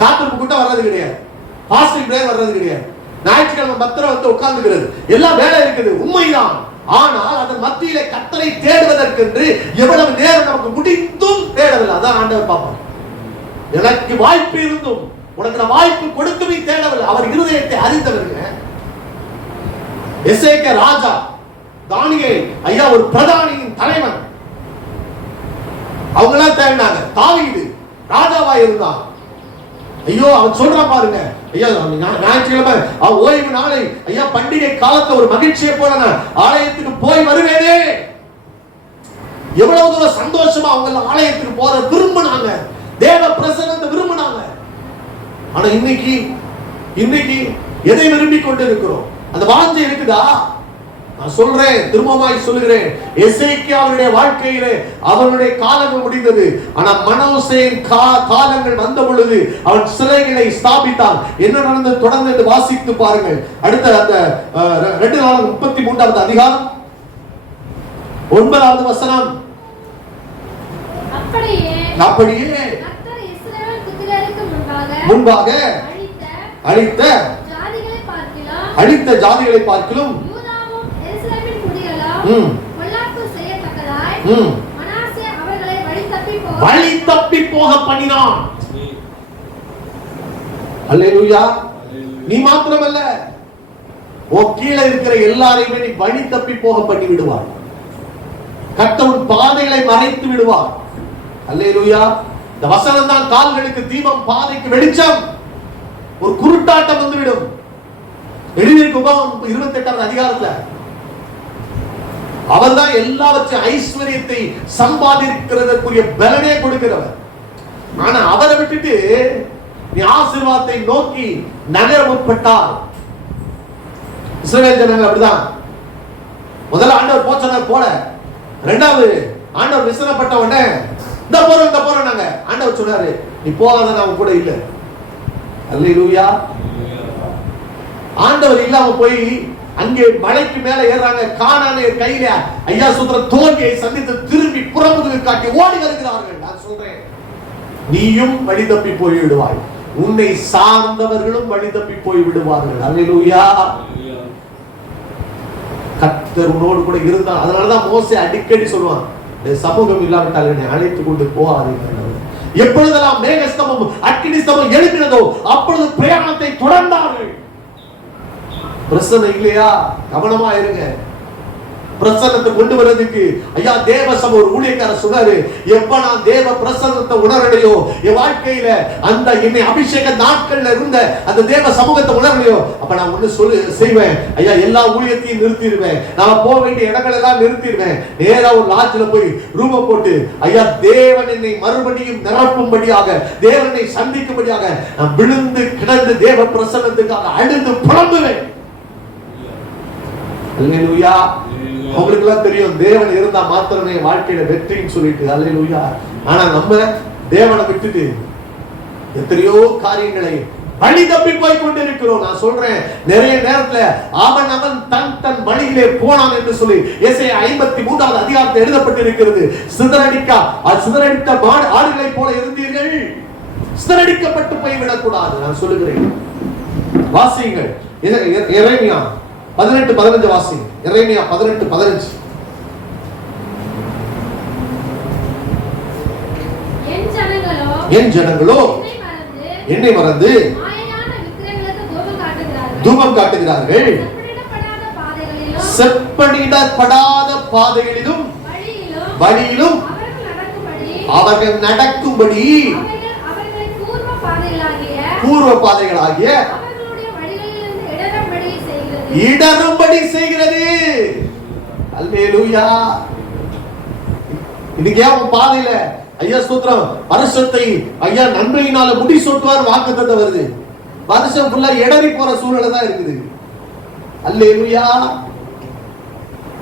காத்திருப்பு கூட்டம் வர்றது கிடையாது, பாஸ்டிங் பிரேயர் வர்றது கிடையாது, ஞாயிற்றுக்கிழமை பத்திரம் வந்து உட்கார்ந்துக்கிறது, எல்லாம் வேலை இருக்குது, உண்மைதான். ஆனால் அதன் மத்தியிலே கர்த்தரை தேடுவதற்கென்று எவ்வளவு நேரம் நமக்கு முடிந்தும் தேடவில்லை. அதான் ஆண்டவர் பார்ப்பார். எனக்கு வாய்ப்பு இருந்தும் உனக்கு நான் வாய்ப்பு கொடுக்கவே தேடவில்லை. அவர் இருதயத்தை அறிந்தவருங்க. எசேக்கியா ராஜா, தானியேல் ஐயா ஒரு பிரதானியின் தலைவன், அவங்க எல்லாம் தேடினாங்க. தாவீது ராஜாவா இருந்தான். ஐயோ அவன் சொல்றான் பாருங்க, ஐயா ஞாயிற்றுக்கிழமை ஓய்வு நாளை ஐயா பண்டிகை காலத்துல ஒரு மகிழ்ச்சியை போல நான் ஆலயத்துக்கு போய் வருவேனே. எவ்வளவு தூரம் சந்தோஷமா அவங்க ஆலயத்துக்கு போற விரும்பினாங்க, தேவ பிரசன்னத்தை விரும்பினாங்க. ஆனா இன்னைக்கு எதை விரும்பிக் கொண்டு இருக்கிறோம்? அந்த வாஞ்சை இருக்குதா? நான் சொல்றேன், திரும்பமாய் சொல்லுகிறேன், எசேக்கியாவுடைய வாழ்க்கையிலே அவனுடைய காலங்கள் முடிந்தது. ஆனா மனோசேயின் காலங்கள் வந்த பொழுது அவன் சிலைகளை ஸ்தாபித்தான். என்ன நடந்தது தொடர்ந்து வாசித்து பாருங்கள். அடுத்த அந்த 2 அதிகாரம் 9வது வசனம். அப்படியே முன்பாக அழித்த ஜாதிகளை பார்க்கிலும் வழி தப்பி போக பண்ணினான். அல்லேலூயா. நீ மாத்திரமல்ல, கீழே இருக்கிற எல்லாரையுமே நீ வழி தப்பி போக பண்ணி விடுவார். கர்த்தர் பாதைகளை மறைத்து விடுவார். அல்லேலூயா. இந்த வசனம் தான் கால்களுக்கு தீபம், பாதைக்கு வெளிச்சம். ஒரு குருட்டாட்டம் வந்துவிடும். எழுதியிருக்கு உபாகமம் 28வது அதிகாரத்துல. அவர் தான் எல்லாவற்றையும் ஐஸ்வர்யத்தை சம்பாதிக்கிறதற்குரிய பலனே கொடுக்கிறவர். ஆனா அவரை விட்டுட்டு நீ ஆசீர்வாதத்தை நோக்கி நகர முற்பட்டால், இஸ்ரவேல் ஜனங்கள் அப்படிதான். முதல்ல ஆண்டவர் போச்சனர் போல, இரண்டாவது ஆண்டவர் விசனப்பட்ட உடனே இந்த போறோம் நாங்க. ஆண்டவர் சொன்னாரு, நீ போகாத, நான் கூட இல்ல. அல்லேலூயா. ஆண்டவர் இல்லாம போய் அங்கே மலைக்கு மேல ஏறாங்க. கானானியர் கையில ஐயா சுத்திர தோல்வியை சந்தித்து திரும்பி புறமுதுகு காட்டி ஓடி வருகிறார்கள். நான் சொல்றேன், நீயும் வழி தப்பி போய் விடுவாய், உன்னை சார்ந்தவர்களும் வழி தப்பி போய் விடுவார்கள். அல்லேலூயா. கர்த்தர் உன்னோடு கூட இருந்தார். அதனாலதான் மோசே அடிக்கடி சொல்லுவான், சமூகம் இல்லாவிட்டால் என்னை அழைத்து கொண்டு போகாதீர்கள். எப்பொழுதெல்லாம் மேகஸ்தம்பம் அக்கினி ஸ்தம்பம் எழுப்பினதோ அப்பொழுது பிரயாணத்தை தொடர்ந்தார்கள். பிரசன்னம் இல்லையா? கவனமா இருங்க. பிரசன்னத்தை கொண்டு வரதுக்கு ஐயா தேவசபை ஒரு ஊழியக்காரர் சொன்னாரு, எப்ப நான் தேவ பிரசன்னத்தை உணரலையோ, என் வாழ்க்கையில அந்த என்னை அபிஷேக நாட்கள்ல இருந்த அந்த தேவ சமூகத்தை உணரலையோ, அப்ப நான் ஒண்ணு செய்வேன், ஐயா எல்லா ஊழியத்தையும் நிறுத்திடுவேன், நான் போக வேண்டிய இடங்கள் எல்லாம் நிறுத்திடுவேன், நேரா ஒரு லாட்ஜ்ல போய் ரூம போட்டு ஐயா தேவன் என்னை மறுபடியும் நிரப்பும்படியாக, தேவனை சந்திக்கும்படியாக நான் விழுந்து கிடந்து தேவ பிரசன்னத்துக்காக அழுது புலம்புவேன். அல்லேலூயா. உங்களுக்கு எல்லாம் தெரியும், தேவன் இருந்தா மாத்திரமே வாழ்க்கையில வெற்றின்னு சொல்லிட்டு. அல்லேலூயா. ஆனா நம்ம தேவனை விட்டுட்டு எத்தனையோ காரியங்களை வழி தப்பி போய் கொண்டிருக்கிறோம். நான் சொல்றேன், நிறைய நேரத்துல அவன் தன் வழியிலே போனான் என்று சொல்லி எசேயா 53வது அதிகாரத்தில் எழுதப்பட்டிருக்கிறது. சிதறடித்த ஆடுகளை போல இருந்தீர்கள், சிதறடிக்கப்பட்டு போய்விடக் கூடாது. நான் சொல்லுகிறேன், வாசியுங்கள். எரேமியா 18:15 வாசிங்க. எரேமியா 18:15. என் ஜனங்களோ என்னை மறந்து தூபம் காட்டுகிறார்கள், செப்பனிடப்படாத பாதைகளிலும் வழியிலும் அவர்கள் நடக்கும்படி பூர்வ பாதைகளாகிய இடரும்படி செய்கிறது. அல்லேலூயா. இன்னைக்கு அவன் பாதையில ஐயா ஸ்தோத்திரம் வருஷத்தை ஐயா நன்மையினால முடி சொட்டுவார் வாக்குத்தத்தம் வருது. வருஷம் ஃபுல்லா இடறி போற சூழ்நிலை தான் இருக்குது. அல்லேலூயா.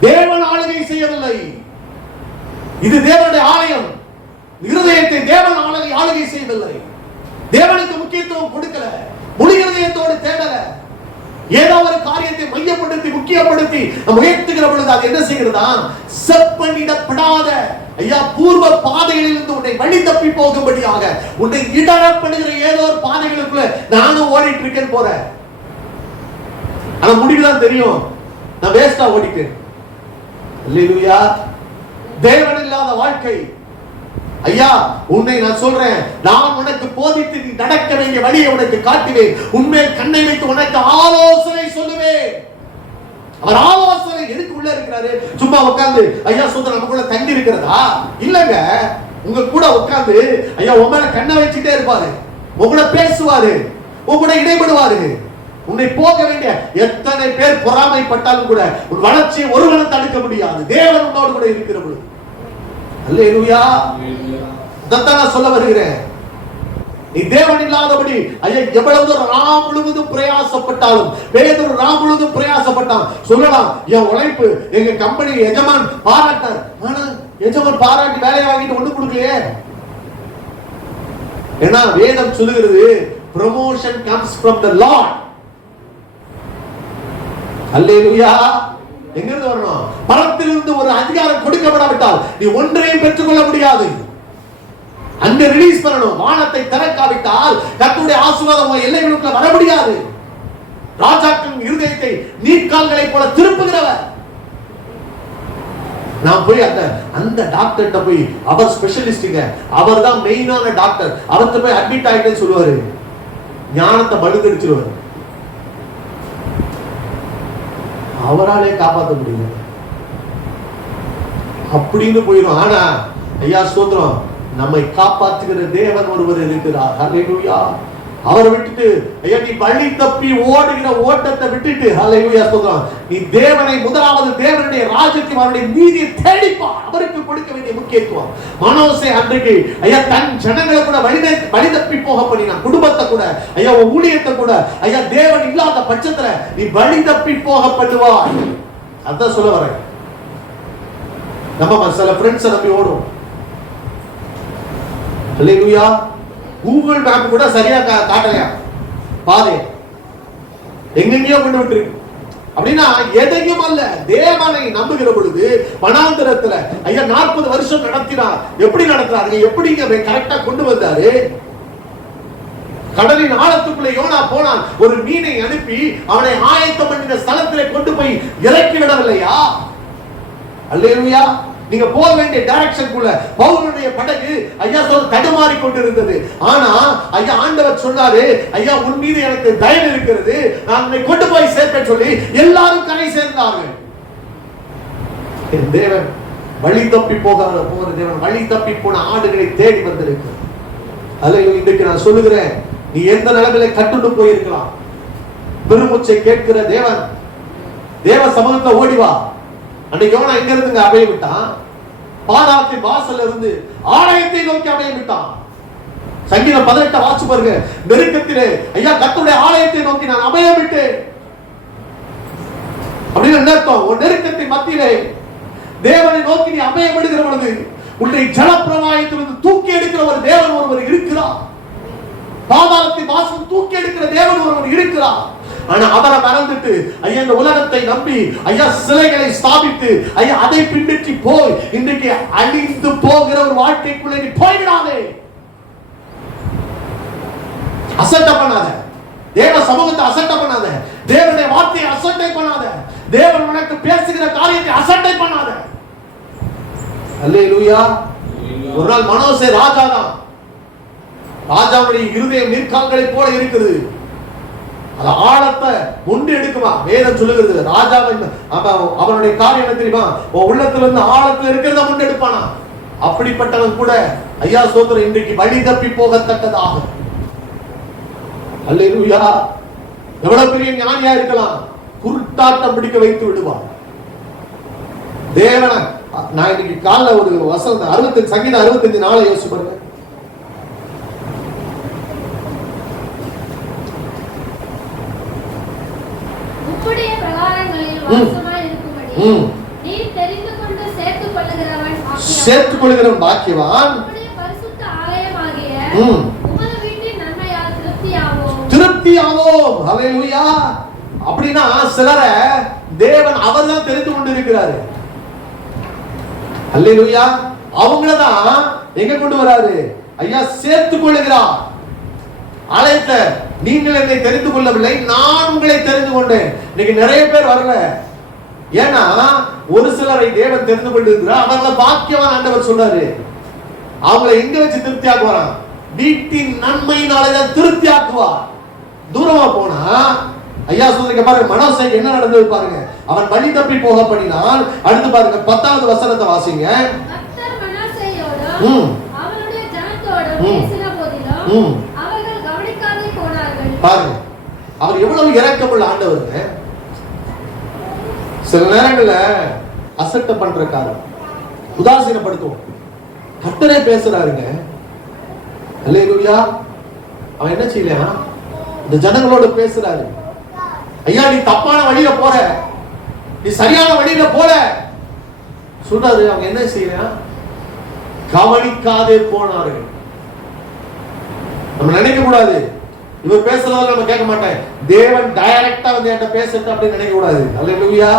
தேவன் ஆளுகை செய்யவில்லை. இது தேவனுடைய ஆலயம். இருதயத்தை தேவன் ஆளுகை செய்யவில்லை. தேவனுக்கு முக்கியத்துவம் கொடுக்கல. முழு இருதயத்தோடு தேடல. ஏதோ ஒரு காரியத்தை மையப்படுத்தி முக்கியப்படுத்தி முயற்சிக்கிற பொழுது அது என்ன செய்கிறதா? செப்பனிடப்படாத ஐயா பூர்வ பாதைகளிலிருந்து உன்னை வழி தப்பி போகும்படியாக உன்னை இடரப்படுகிற ஏதோ ஒரு பாதைகளுக்குள்ள நானும் ஓடிட்டு இருக்கேன் போறேன். ஆனா முடிவுதான் தெரியும், நான் வேஸ்டா ஓடிட்டேன். அல்லேலூயா. தேவன் இல்லாத வாழ்க்கை. ஐயா உன்னை நான் சொல்றேன், நான் உனக்கு போதித்து நீ நடக்க வேண்டிய வழியை உனக்கு காட்டுவேன். உண்மையில் கண்ணை வைத்து உனக்கு ஆலோசனை சொல்லுவேன். அவர் ஆலோசனை எதுக்கு உள்ள இருக்கிறாரு? சும்மா உட்கார்ந்து ஐயா சொல்ற நமக்குள்ள தங்கி இருக்கிறதா? இல்லங்க, உங்க கூட உட்கார்ந்து ஐயா உங்க கண்ணை வச்சுட்டே இருப்பாரு, உங்களோட பேசுவாரு, உங்களோட இடைபடுவாரு. உன்னை போக வேண்டிய எத்தனை பேர் பொறாமைப்பட்டாலும் கூட உன் வளர்ச்சியை ஒருவனும் தடுக்க முடியாது. தேவன் உன்னோடு கூட இருக்கிற பொழுது. அல்லேலூயா. அதான் நான் சொல்ல வருகிறேன். நீ தேவன் இல்லாதபடி ஐயா எவ்வளவு ராம் முழுவதும் பிரயாசப்பட்டாலும், பேதுரு ராம் முழுவதும் பிரயாசப்பட்டான். சொல்லலாம் என் உழைப்பு எங்க கம்பெனி எஜமான் பாராட்டார். ஆனா எஜமான் பாராட்டி வேலையை வாங்கிட்டு ஒண்ணு கொடுக்கலையே. ஏன்னா வேதம் சொல்லுகிறது promotion comes from the Lord. அல்லேலூயா. எங்க இருந்து வரணும்? பரத்திலிருந்து ஒரு அதிகாரம் கொடுக்கப்படாவிட்டால் நீ ஒன்றையும் பெற்றுக்கொள்ள முடியாது. அங்க ரிலீஸ் பண்ணணும். வானத்தை திறக்காவிட்டால் கர்த்தருடைய ஆசீர்வாதம் எல்லைகளுக்குள்ள வர முடியாது. ராஜாக்களின் இருதயத்தை நீர்க்கால்களை போல திருப்புகிறவர். நான் போய் அந்த டாக்டர்கிட்ட போய், அவர் ஸ்பெஷலிஸ்டுங்க, அவர் தான் மெயினான டாக்டர், அவர்கிட்ட போய் அட்மிட் ஆகிட்டேன்னு சொல்லுவாரு. ஞானத்தை மழுங்கடிச்சிருவாரு. அவராலே காப்பாற்ற முடியல அப்படின்னு போயிடும். ஆனா ஐயா ஸ்தோத்திரம், நம்மை காப்பாற்றுகிற தேவன் ஒருவர் இருக்கிறார். ஹல்லேலூயா. அவரை விட்டுட்டு ஐயா நீ வழி தப்பி ஓடுகிற ஓட்டத்தை விட்டுட்டு, ஹல்லேலூயா ஸ்தோத்திரம், நீ தேவனை முதலாவது தேவனுடைய ராஜ்யத்தை அவருடைய நீதியை தேடிப்பா. அவருக்கு கொடுக்க வேண்டிய முக்கியத்துவம். மனோசே அன்றைக்கு ஐயா தன் ஜனங்களை கூட வழி தப்பி போக பண்ணினான். குடும்பத்தை கூட ஐயா ஊழியத்தை கூட ஐயா தேவன் இல்லாத பட்சத்துல நீ வழி தப்பி போக பண்ணுவாய். அதான் சொல்ல வரேன். நம்ம சில ஃப்ரெண்ட்ஸ் நம்பி ஓடும். அல்லேலூயா. கூகுள் மேப் கூட சரியா காட்டலையா பாதை, எங்கெங்கயோ கொண்டு விட்டு அப்படின்னா எதையும் அல்ல. தேவனை நம்புகிற பொழுது வனாந்தரத்துல ஐயா 40 வருஷம் நடத்தினார். எப்படி நடத்துறாரு? எப்படிங்க கரெக்டா கொண்டு வந்தாரு? கடலின் ஆழத்துக்குள்ள யோனா போனான். ஒரு மீனை அனுப்பி அவனை ஆயத்தம் பண்ணின ஸ்தலத்திலே கொண்டு போய் இறக்கி விடவில்லையா? அல்லேலூயா. நீங்க போக வேண்டிய டைரக்ஷனுக்குள்ள பவுலுடைய படகு ஐயா சொல்ல தடுமாறி கொண்டிருந்தது. ஆனா ஐயா ஆண்டவர் சொன்னாரு, ஐயா உன் மீது எனக்கு தயவு இருக்கிறது, நான் உன்னை கொண்டு போய் சேர்ப்பேன் சொல்லி எல்லாரும் கரை சேர்ந்தார்கள். தேவன் வழி தப்பி போகிற தேவன் வழி தப்பி போன ஆடுகளை தேடி வந்திருக்கிறார். அல்லேலூயா. இன்றைக்கு நான் சொல்லுகிறேன், நீ எந்த நிலைமையில கட்டுண்டு போயிருக்கலாம். பெருமூச்சை கேட்கிற தேவன், தேவ சமூகத்துல ஓடிவா. அன்னைக்கு யோனா எங்க இருந்து அபயம் விட்டான்? பாதாளத்தின் வாசல்ல இருந்து ஆலயத்தை நோக்கி அபயம் விட்டான். சங்கீதம் 18 வாசிச்சு பாருங்க. நெருக்கத்திலே ஐயா கர்த்தருடைய ஆலயத்தை நோக்கி நான் அபயம் விட்டேன் அப்படின்னு என்ன அர்த்தம்? ஒரு நெருக்கத்தின் மத்தியிலே தேவனை நோக்கி நீ அபயம் விடுகிற பொழுது உன்னை ஜலப்பிரவாயத்திலிருந்து தூக்கி எடுக்கிற ஒரு தேவன் ஒருவர் இருக்கிறார். பாதாளத்தின் வாசல் தூக்கி எடுக்கிற தேவன் ஒருவர் இருக்கிறார். ஆனா அவரை மறந்துட்டு ஐயா இந்த உலகத்தை நம்பி ஐயா சிலைகளை ஸ்தாபித்து ஐயா அதை பின்பற்றி போய் இன்றைக்கு அழிந்து போகிற ஒரு வாழ்க்கைக்குள்ளே நீ போய்விடாதே. அசட்டை பண்ணாத. தேவ சமூகத்தை அசட்டை பண்ணாத. தேவனுடைய வார்த்தையை அசட்டை பண்ணாத. தேவன் உனக்கு பேசுகிற காரியத்தை அசட்டை பண்ணாத. அல்லேலூயா. ஒரு நாள் மனோசே ராஜாதான். ராஜாவுடைய இருதயம் நீர்க்கால்களை போல இருக்குது. அது ஆழத்தை முண்டு எடுக்குமா? வேதம் சொல்லுகிறது. ராஜாவின் அவனுடைய காரியம் என்ன தெரியுமா? உள்ளத்துல இருந்து ஆழத்துல இருக்கிறத முண்டு எடுப்பானா. அப்படிப்பட்டவன் கூட ஐயா சோதரன் இன்றைக்கு வழி தப்பி போகத்தக்கதாக. அல்லேலூயா. எவ்வளவு பெரிய ஞானியா இருக்கலாம், குருட்டாட்டம் பிடிக்க வைத்து விடுவார். தேவன நான் இன்னைக்கு காலைல ஒரு வசனம் 65 சங்கீதம் 65:4 யோசிச்சு பாருங்க. உம்முடைய பிரகாரங்களில் வாசமாய் இருக்கும்படி நீ தெரிந்து கொண்டு சேர்த்துக் கொள்ளுகிறவன் பாக்கியவான். உம்முடைய பரிசுத்த ஆலயமாகிய உமது வீட்டின் நன்மையால் திருப்தியாவோம். ஹல்லேலூயா. அப்படினா சிலரை தேவன் அவர்தான் தெரிந்து கொண்டு இருக்கிறாரு. ஹல்லேலூயா. அவங்களதான் எங்க கொண்டு வராரு? ஐயா சேர்த்துக் கொள்ளுகிறார். ஆலயத்தை நீங்கள் என்னை தெரிந்து கொள்ளவில்லை, நான் உங்களை தெரிந்து கொண்டேன். இன்னைக்கு நிறைய பேர் வரல. ஏன்னா ஒரு சிலரை தேவன் தெரிந்து கொண்டிருக்கிறார். அவங்கள பாக்கியவான் ஆண்டவர் சொல்றாரு. அவங்களை எங்க வச்சு திருப்தி ஆக்குவாராம்? வீட்டின் நன்மையினாலதான் திருப்தி ஆக்குவார். தூரமா போனா ஐயா சொல்றீங்க பாருங்க, மனோசைக்கு என்ன நடந்தது பாருங்க. அவன் வழி தப்பி போக பண்ணினான். அடுத்து பாருங்க 10வது வசனத்தை வாசிங்க. கர்த்தர் மனோசையோடு அவனுடைய ஜனத்தோடு பேசின போதிலும் அவர்கள் கவனிக்காதே போனார்கள். பாருங்க அவர் எவ்வளவு இரக்கமுள்ள ஆண்டவருங்க. சில நேரங்கள்ல அசட்ட பண்ற காரணம் உதாசீனப்படுத்துவோம். கர்த்தரே பேசுறாருங்க. அல்லேலூயா. அவன் என்ன செய்யலையா? இந்த ஜனங்களோட பேசுறாரு. ஐயா நீ தப்பான வழியில போற, நீ சரியான வழியில போற சொல்றாரு. அவங்க என்ன செய்யறான்? கவனிக்காதே போனார்கள். நம்ம நினைக்க கூடாது இவர் பேசுறதால நம்ம கேட்க மாட்டேன், தேவன் டைரக்டா வந்து என்கிட்ட பேசுறது அப்படின்னு நினைக்க கூடாது. அல்லேலூயா.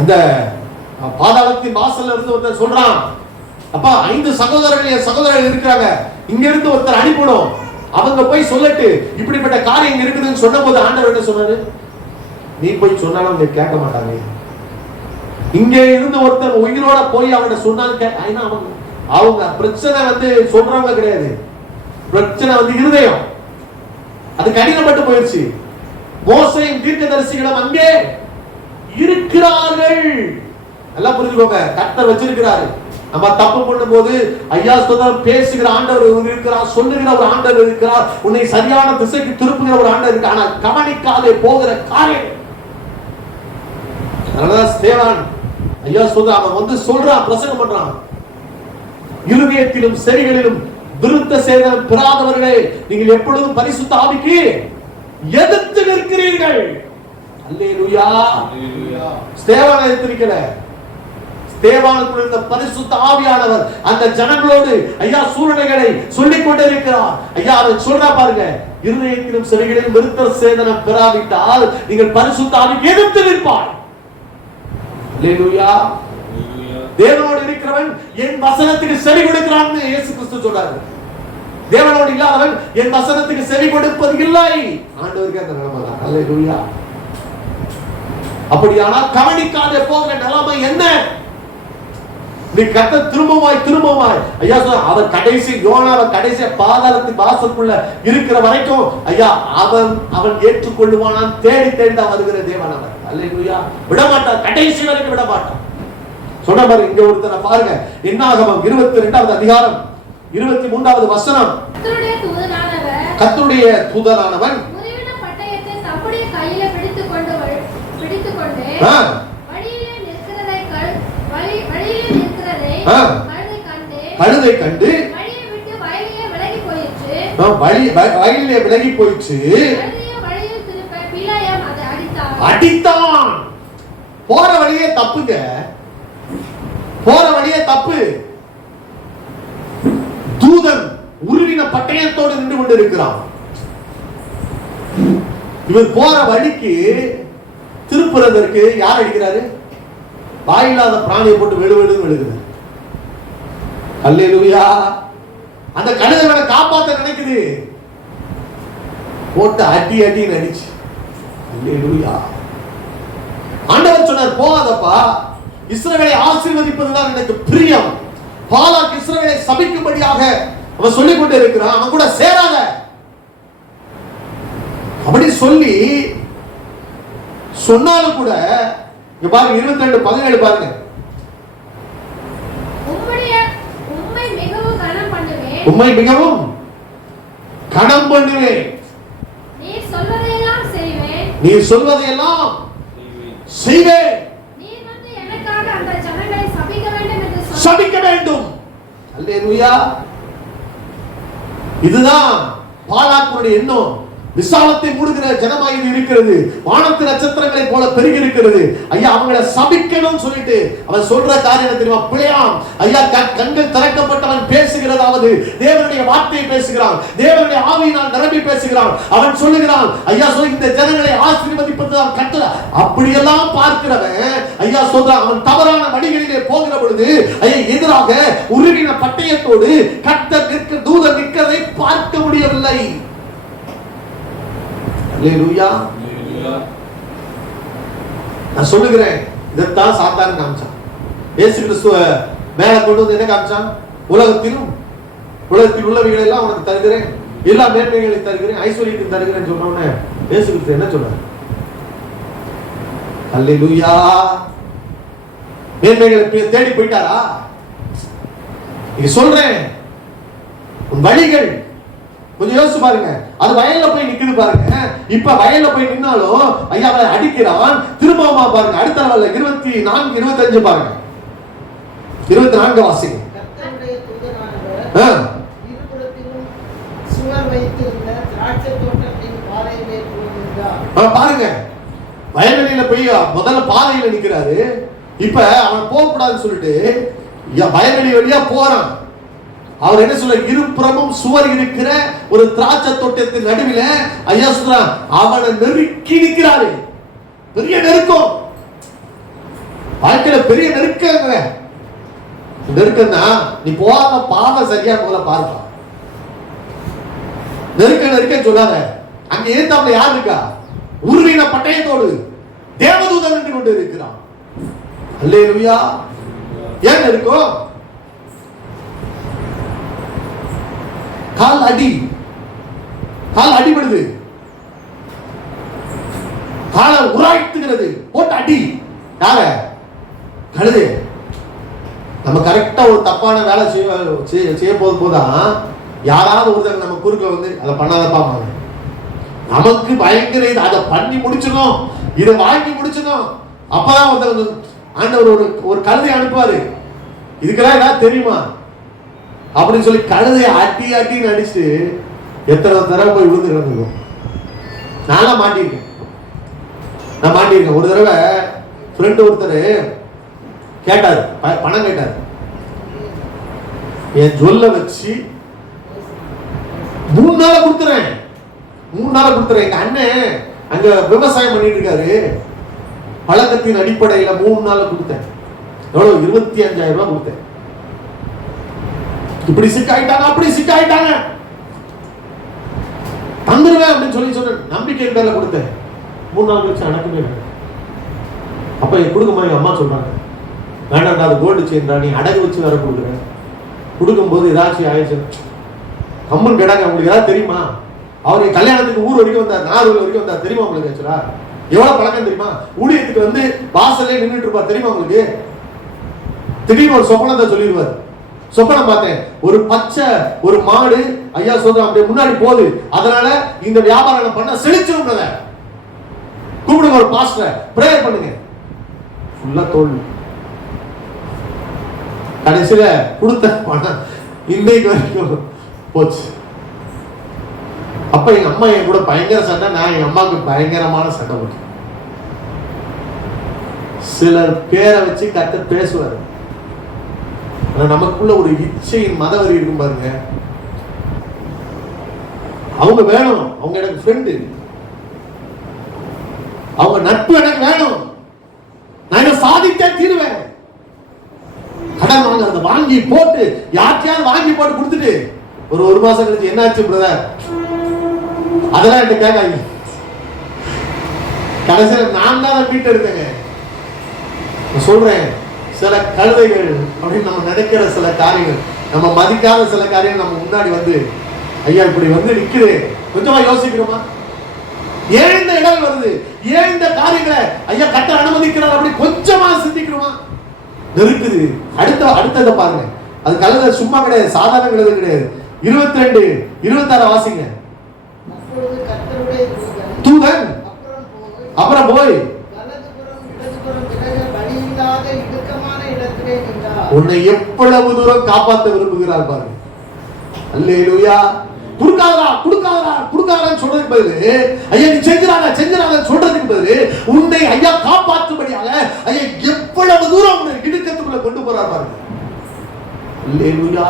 அந்த பாதாளத்தின் வாசல்ல இருந்து ஒருத்தர் சொல்றான், அப்பா 5 சகோதரர்கள் என் சகோதரர்கள் இருக்கிறாங்க, இங்க இருந்து ஒருத்தர் அனுப்பணும், அவங்க போய் சொல்லட்டு இப்படிப்பட்ட காரியம் இங்க இருக்குதுன்னு சொன்ன போது ஆண்டவர் என்ன சொன்னாரு? நீ போய் சொன்னாலும் அவங்க கேட்க மாட்டாங்க. இங்க இருந்து ஒருத்தர் உயிரோட போய் அவனை சொன்னாலும் அவங்க பிரச்சனை வந்து சொல்றவங்க கிடையாது, பிரச்சனை வந்து இருதயம். அது கடினப்பட்டு போயிடுச்சு. மோசேயும் தீர்க்கதரிசிகளும் அங்கே இருக்கிறார்கள். எல்லாம் புரிஞ்சுக்கோங்க. கர்த்தர் வச்சிருக்கிறாரு. நம்ம தப்பு பண்ணும்போது ஐயா ஸ்தோத்திரம் பேசுகிற ஆண்டவர் இருக்கிறார், சொல்லுகிற ஒரு ஆண்டவர் இருக்கிறார், உன்னை சரியான திசைக்கு திருப்புகிற ஒரு ஆண்டவர் இருக்கு. ஆனால் கவனிக்காதே போகிற காரியம். அதனாலதான் ஸ்தேவான் ஐயா ஸ்தோத்திரம் அவன் வந்து சொல்றான், பிரசங்கம் பண்றான், இருதயத்திலும் செவிகளிலும் விருத்த சேதனம் பெறாதவர்களே நீங்கள் எப்பொழுதும் பரிசுத்த ஆவிக்கு எதிர்த்து நிற்கிறீர்கள். அல்லேலூயா. ஸ்தேவான் எதிர்த்து நிக்கல. தேவானுக்குள் இருந்த பரிசுத்த ஆவியானவர் அந்த ஜனங்களோடு ஐயா சூழ்நிலைகளை சொல்லிக் கொண்டே இருக்கிறார். ஐயா அதை சொல்றா பாருங்க, இருதயத்திலும் செவிகளிலும் விருத்த சேதனம் பெறாவிட்டால் நீங்கள் பரிசுத்த ஆவிக்கு எதிர்த்து நிற்பாய். அல்லேலூயா. தேவனோடு இருக்கிறவன் என் வசனத்துக்கு செவி கொடுக்கிறான்னு இயேசு கிறிஸ்து சொல்றாரு. தேவனோடு இல்லாதவன் என் வசனத்துக்கு செவி கொடுப்பது இல்லை. ஆண்டவருக்கு அந்த நிலைமை தான். அல்லேலூயா. அப்படியானா கவனிக்காதே போகிற நிலைமை என்ன? நீ கர்த்தர் திரும்பமாய் ஐயா சொல்ற அவர் கடைசி யோனாவை கடைசி பாதாளத்தின் வாசலுக்குள்ள இருக்கிற வரைக்கும் ஐயா அவன் ஏற்றுக்கொள்ளுவானான். தேடி தான் வருகிற தேவன் அவர். அல்லேலூயா. விட மாட்டார், கடைசி வரைக்கும் விட மாட்டார். சொன்ன மாதிரி இங்க ஒருத்தரை பாருங்க, என்னாகமம் 22வது அதிகாரம் 23வது வசனம். கர்த்தருடைய தூதனானவன் முறிவின பட்டயத்தை தம்முடைய கையில பிடித்துக்கொண்டு கழுதை கண்டு வயலிலே விலகி போயிடுச்சு. அடித்தான். போற வழியே தப்புங்க, போற வழியே தப்பு. தூதன் உருவின பட்டயத்தோடு நின்று கொண்டு இருக்கிறான். இவர் போற வழிக்கு திருப்புறதற்கு யார் அடிக்கிறாரு? வாயில்லாத பிராணியை போட்டு வெளுவெளுன்னு விழுகுது. அல்லேலூயா. அந்த கழுதைகளை காப்பாற்ற நினைக்குது, போட்டு அடி நடிச்சு. அல்லேலூயா. ஆண்டவர் சொன்னார், போகாதப்பா, இஸ்ரவேலை ஆசீர்வதிப்பதுதான் எனக்கு பிரியம். பாலாக் இஸ்ரவேலை சபிக்கும்படியாக அவன் சொல்லிக் கொண்டே இருக்கிறான், அவன் கூட சேராத அப்படி சொல்லி சொன்னாலும் கூட இங்க பாருங்க 22:17 பாருங்க. உம்மை மிகவும் கனம் பண்ணுவேன், நீ சொல்வதையெல்லாம் செய்வேன், நீ சொல்வதையெல்லாம் செய்வேன். நீர் வந்து எனக்காக அந்த ஜனங்களை சபிக்க வேண்டும் என்று சொன்னார். சபிக்க வேண்டும். அல்லேலூயா. இதுதான் பாலாக்குடைய எண்ணம். விசாலத்தை மூடுகிற ஜனமாய் இது இருக்கிறது. வானத்து நட்சத்திரங்களை போல பெருகி இருக்கிறது. ஐயா அவங்களை சபிக்கணும் சொல்லிட்டு அவன் சொல்ற காரியம் தெரியுமா? பிழையாம். ஐயா கண்கள் திறக்கப்பட்டவன் பேசுகிறதாவது தேவனுடைய வார்த்தையை பேசுகிறான். தேவனுடைய ஆவியினால் நிரம்பி பேசுகிறான். அவன் சொல்லுகிறான், ஐயா சொல்லி இந்த ஜனங்களை ஆசீர்வதிப்பதுதான் கட்டளை. அப்படியெல்லாம் பார்க்கிறவன் ஐயா சொல்றான், அவன் தவறான வழிகளிலே போகிற பொழுது ஐயா எதிராக உருவின பட்டயத்தோடு கர்த்தர் நிற்க தூதன் நிற்கிறதை பார்க்க முடியவில்லை. அல்லேலூயா. நான் சொல்லுகிறேன், இதைத்தான் சாத்தான் காமிச்சான். இயேசு கிறிஸ்துவ மேல கொண்டு வந்து என்ன காமிச்சான்? உலகத்தில் உள்ளவைகளை எல்லாம் உனக்கு தருகிறேன், எல்லா மேன்மைகளை தருகிறேன், ஐஸ்வர்யத்தை தருகிறேன் சொன்ன உடனே இயேசு கிறிஸ்து என்ன சொன்னார்? அல்லேலூயா. மேன்மைகளை தேடி போயிட்டாரா? சொல்றேன், உன் வழிகள் கொஞ்சம் யோசிச்சு பாருங்க. அது வயல்ல போய் நிக்குது பாருங்க. இப்ப வயல்ல போய் நின்னாலும் ஐயா அவரை அடிக்கிறான். திரும்பமா பாருங்க, அடுத்த லெவல்ல 24 25 பாருங்க. 24 வாசிங்க. கர்த்தருடைய தூதனானவர் இருபுறத்திலும் சுவர் வைத்திருந்த திராட்சை தோட்டத்தின் பாறையிலே போகிறார். பாருங்க, வயல்வெளியில போய் முதல்ல பாறையில நிக்கிறாரு. இப்ப அவன் போக கூடாதுன்னு சொல்லிட்டு வயல்வெளி வழியா போறான். அவர் என்ன சொல்ற? இருபுறமும் சுவர் இருக்கிற ஒரு திராட்சை தோட்டத்தின் நடுவில் ஐயா சொல்றான், அவனை நெருக்கி நிற்கிறாரு. பெரிய நெருக்கம், வாழ்க்கையில பெரிய நெருக்கங்க. நெருக்கம்னா நீ போகாம பாவ சரியா முதல்ல பாருங்க. நெருக்க சொல்லாத. அங்க ஏத்தாப்புல யார் இருக்கா? உருவின பட்டயத்தோடு தேவதூதன் நின்று கொண்டு இருக்கிறான். அல்லேலூயா. ஏன் நெருக்கம்? கால் அடிபடுது, காலை உராய்த்துகிறது, போட்டு அடி. யார? கழுது. நம்ம கரெக்டா ஒரு தப்பான வேலை செய்ய போதுதான் யாராவது ஒருத்தர் நம்ம குறுக்க வந்து அதை பண்ணாதப்பா, நமக்கு பயங்கர இது, அதை பண்ணி முடிச்சிடணும், இதை வாங்கி முடிச்சிடணும். அப்பதான் ஒருத்தர் ஆண்டவர் ஒரு கழுதை அனுப்புவாரு. இதுக்கெல்லாம் ஏதாவது தெரியுமா அப்படின்னு சொல்லி கழுதையை அட்டி அடிச்சு எத்தனை தடவை போய் விழுந்து கிடந்துக்கும். நான் மாட்டிருக்கேன். ஒரு தடவை ஃப்ரெண்டு ஒருத்தர் கேட்டாரு, பணம் கேட்டாரு. என் ஜொல்ல வச்சு 3 நாள கொடுத்துறேன். எங்க அண்ணன் அங்க விவசாயம் பண்ணிட்டு இருக்காரு. பழக்கத்தின் அடிப்படையில 3 நாள் கொடுத்தேன். எவ்வளவு? 25,000 ரூபாய் கொடுத்தேன். இப்படி சிக்காயிட்டாங்க, அப்படி சிக்காயிட்டாங்க, தந்துருவேன் அப்படின்னு சொன்ன நம்பிக்கை பேர்ல கொடுத்தேன். 3 நாள் கழிச்சு அடக்கமே. அப்ப கொடுக்கும்போது எங்க அம்மா சொல்றாங்க, வேண்டாம்டா அது கோல்டு செயின்டா, நீ அடகு வச்சு வேற கொடுக்குறேன். கொடுக்கும்போது ஏதாச்சும் ஆயிடுச்சு கம்மன் கேட்டாங்க. உங்களுக்கு ஏதாவது தெரியுமா? அவர் கல்யாணத்துக்கு ஊர் வரைக்கும் வந்தார், நாகூர் வரைக்கும் வந்தார். தெரியுமா உங்களுக்கு? ஆக்சுவலா எவ்வளவு பழக்கம் தெரியுமா? ஊழியத்துக்கு வந்து வாசல்லே நின்றுட்டு இருப்பார். தெரியுமா உங்களுக்கு? திடீர்னு ஒரு சொப்பனத்தை சொல்லிடுவார். சொப்பனம் பார்த்தேன், ஒரு பச்சை ஒரு மாடு ஐயா சொல்ற அப்படியே முன்னாடி போகுது, அதனால இந்த வியாபாரம் பண்ண செழிச்சிருங்க. கூப்பிடுங்க ஒரு பாஸ்டர், பிரேயர் பண்ணுங்க. ஃபுல்லா தோல்வி. கடைசியில கொடுத்த பணம் இன்னைக்கு வரைக்கும் போச்சு. அப்ப எங்க அம்மா என் கூட பயங்கர சண்டை, நான் எங்க அம்மாவுக்கு பயங்கரமான சண்டை போட்டேன். சிலர் பேரை வச்சு கத்த பேசுவாரு. நமக்குள்ள ஒரு இச்சையின் மதவரி இருக்கும் பாருங்க. அவங்க வேணும், அவங்க எனக்கு ஃப்ரெண்டு, அவங்க நட்பு எனக்கு வேணும், நான் சாதித்தே தீருவேன். கடன் வாங்க வாங்கி போட்டு யார்கிட்டயாவது வாங்கி போட்டு கொடுத்துட்டு ஒரு மாசம் கழிச்சு என்னாச்சு பிரதர் அதெல்லாம் என்கிட்ட கேட்காங்க. கடைசியில் நான் தான் மீட் எடுத்தேங்க. சொல்றேன், சில கழுதைகள் அப்படின்னு நம்ம நினைக்கிற சில காரியங்கள், நம்ம மதிக்காத சில காரியங்கள் நம்ம முன்னாடி வந்து ஐயா இப்படி வந்து நிக்குது. கொஞ்சமா யோசிக்கிறோமா? ஏன் இந்த இடம் வருது, ஏன் இந்த காரியங்களை ஐயா கட்ட அனுமதிக்கிறார் அப்படி கொஞ்சமா சிந்திக்கிறோமா? நெருக்குது. அடுத்ததை பாருங்க. அது கழுதை சும்மா கிடையாது, சாதாரண கழுதை கிடையாது. 22 26 வாசிங்க. அப்பொழுது கர்த்தருடைய தூதன் அப்புறம் போய் வலதுபுறம் இடதுபுறம் விலக வழியில்லாத இடுக்கமான இடத்திலே நின்றார். உன்னை எவ்வளவு தூரம் காப்பாற்ற விரும்புகிறார் பாருங்க. அல்லேலூயா. குடுக்காதன்னு சொல்றதுக்கு பதிலு, ஐயா நீ செஞ்சிடாத சொல்றதுக்கு பதிலு, உன்னை ஐயா காப்பாற்றும்படியாக ஐயா எவ்வளவு தூரம் உன்னை இடுக்கத்துக்குள்ள கொண்டு போறார் பாருங்க. அல்லேலூயா.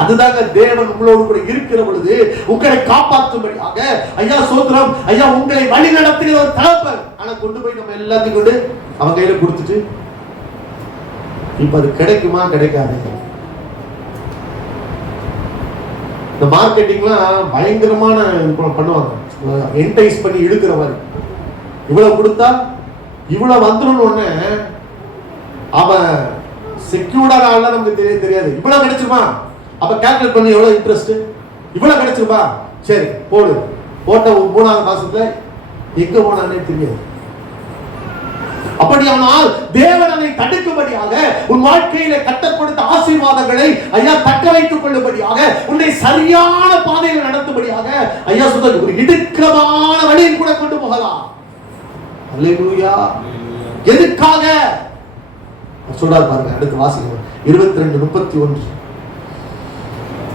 அதுதாங்க தேவன் உங்களோடு கூட இருக்கிற பொழுது உங்களை காப்பாற்றும்படியாக ஐயா சோத்திரம், ஐயா உங்களை வழி நடத்துகிற ஒரு தகப்பன். ஆனா கொண்டு போய் நம்ம எல்லாத்தையும் கொண்டு அவன் கையில கொடுத்துட்டு இப்ப அது கிடைக்குமா கிடைக்காது. இந்த மார்க்கெட்டிங்லாம் பயங்கரமான பண்ணுவாங்க, என்டைஸ் பண்ணி இழுக்கிற மாதிரி. இவ்வளவு கொடுத்தா இவ்வளவு வந்துடும் உடனே அவன் செக்யூர்டா நமக்கு தெரியாது. இவ்வளவு கிடைச்சிருமா, அப்ப கால்குலேட் பண்ணி எவ்வளவு இன்ட்ரெஸ்ட், இவ்வளவு கிடைச்சிருப்பா, சரி போடு. போட்ட 3வது மாசத்துல எங்க போனானே தெரியாது. அப்படியானால் தேவன் அதை தடுக்கும்படியாக உன் வாழ்க்கையில கர்த்தர் கொடுத்த ஆசீர்வாதங்களை ஐயா தக்க வைத்துக் கொள்ளும்படியாக உன்னை சரியான பாதையில் நடத்தும்படியாக ஐயா சொல்றது ஒரு இடுக்கமான வழியில் கூட கொண்டு போகலாம். அல்லேலூயா. எதுக்காக சொல்றார் பாருங்க, அடுத்து வாசிங்க 22:31.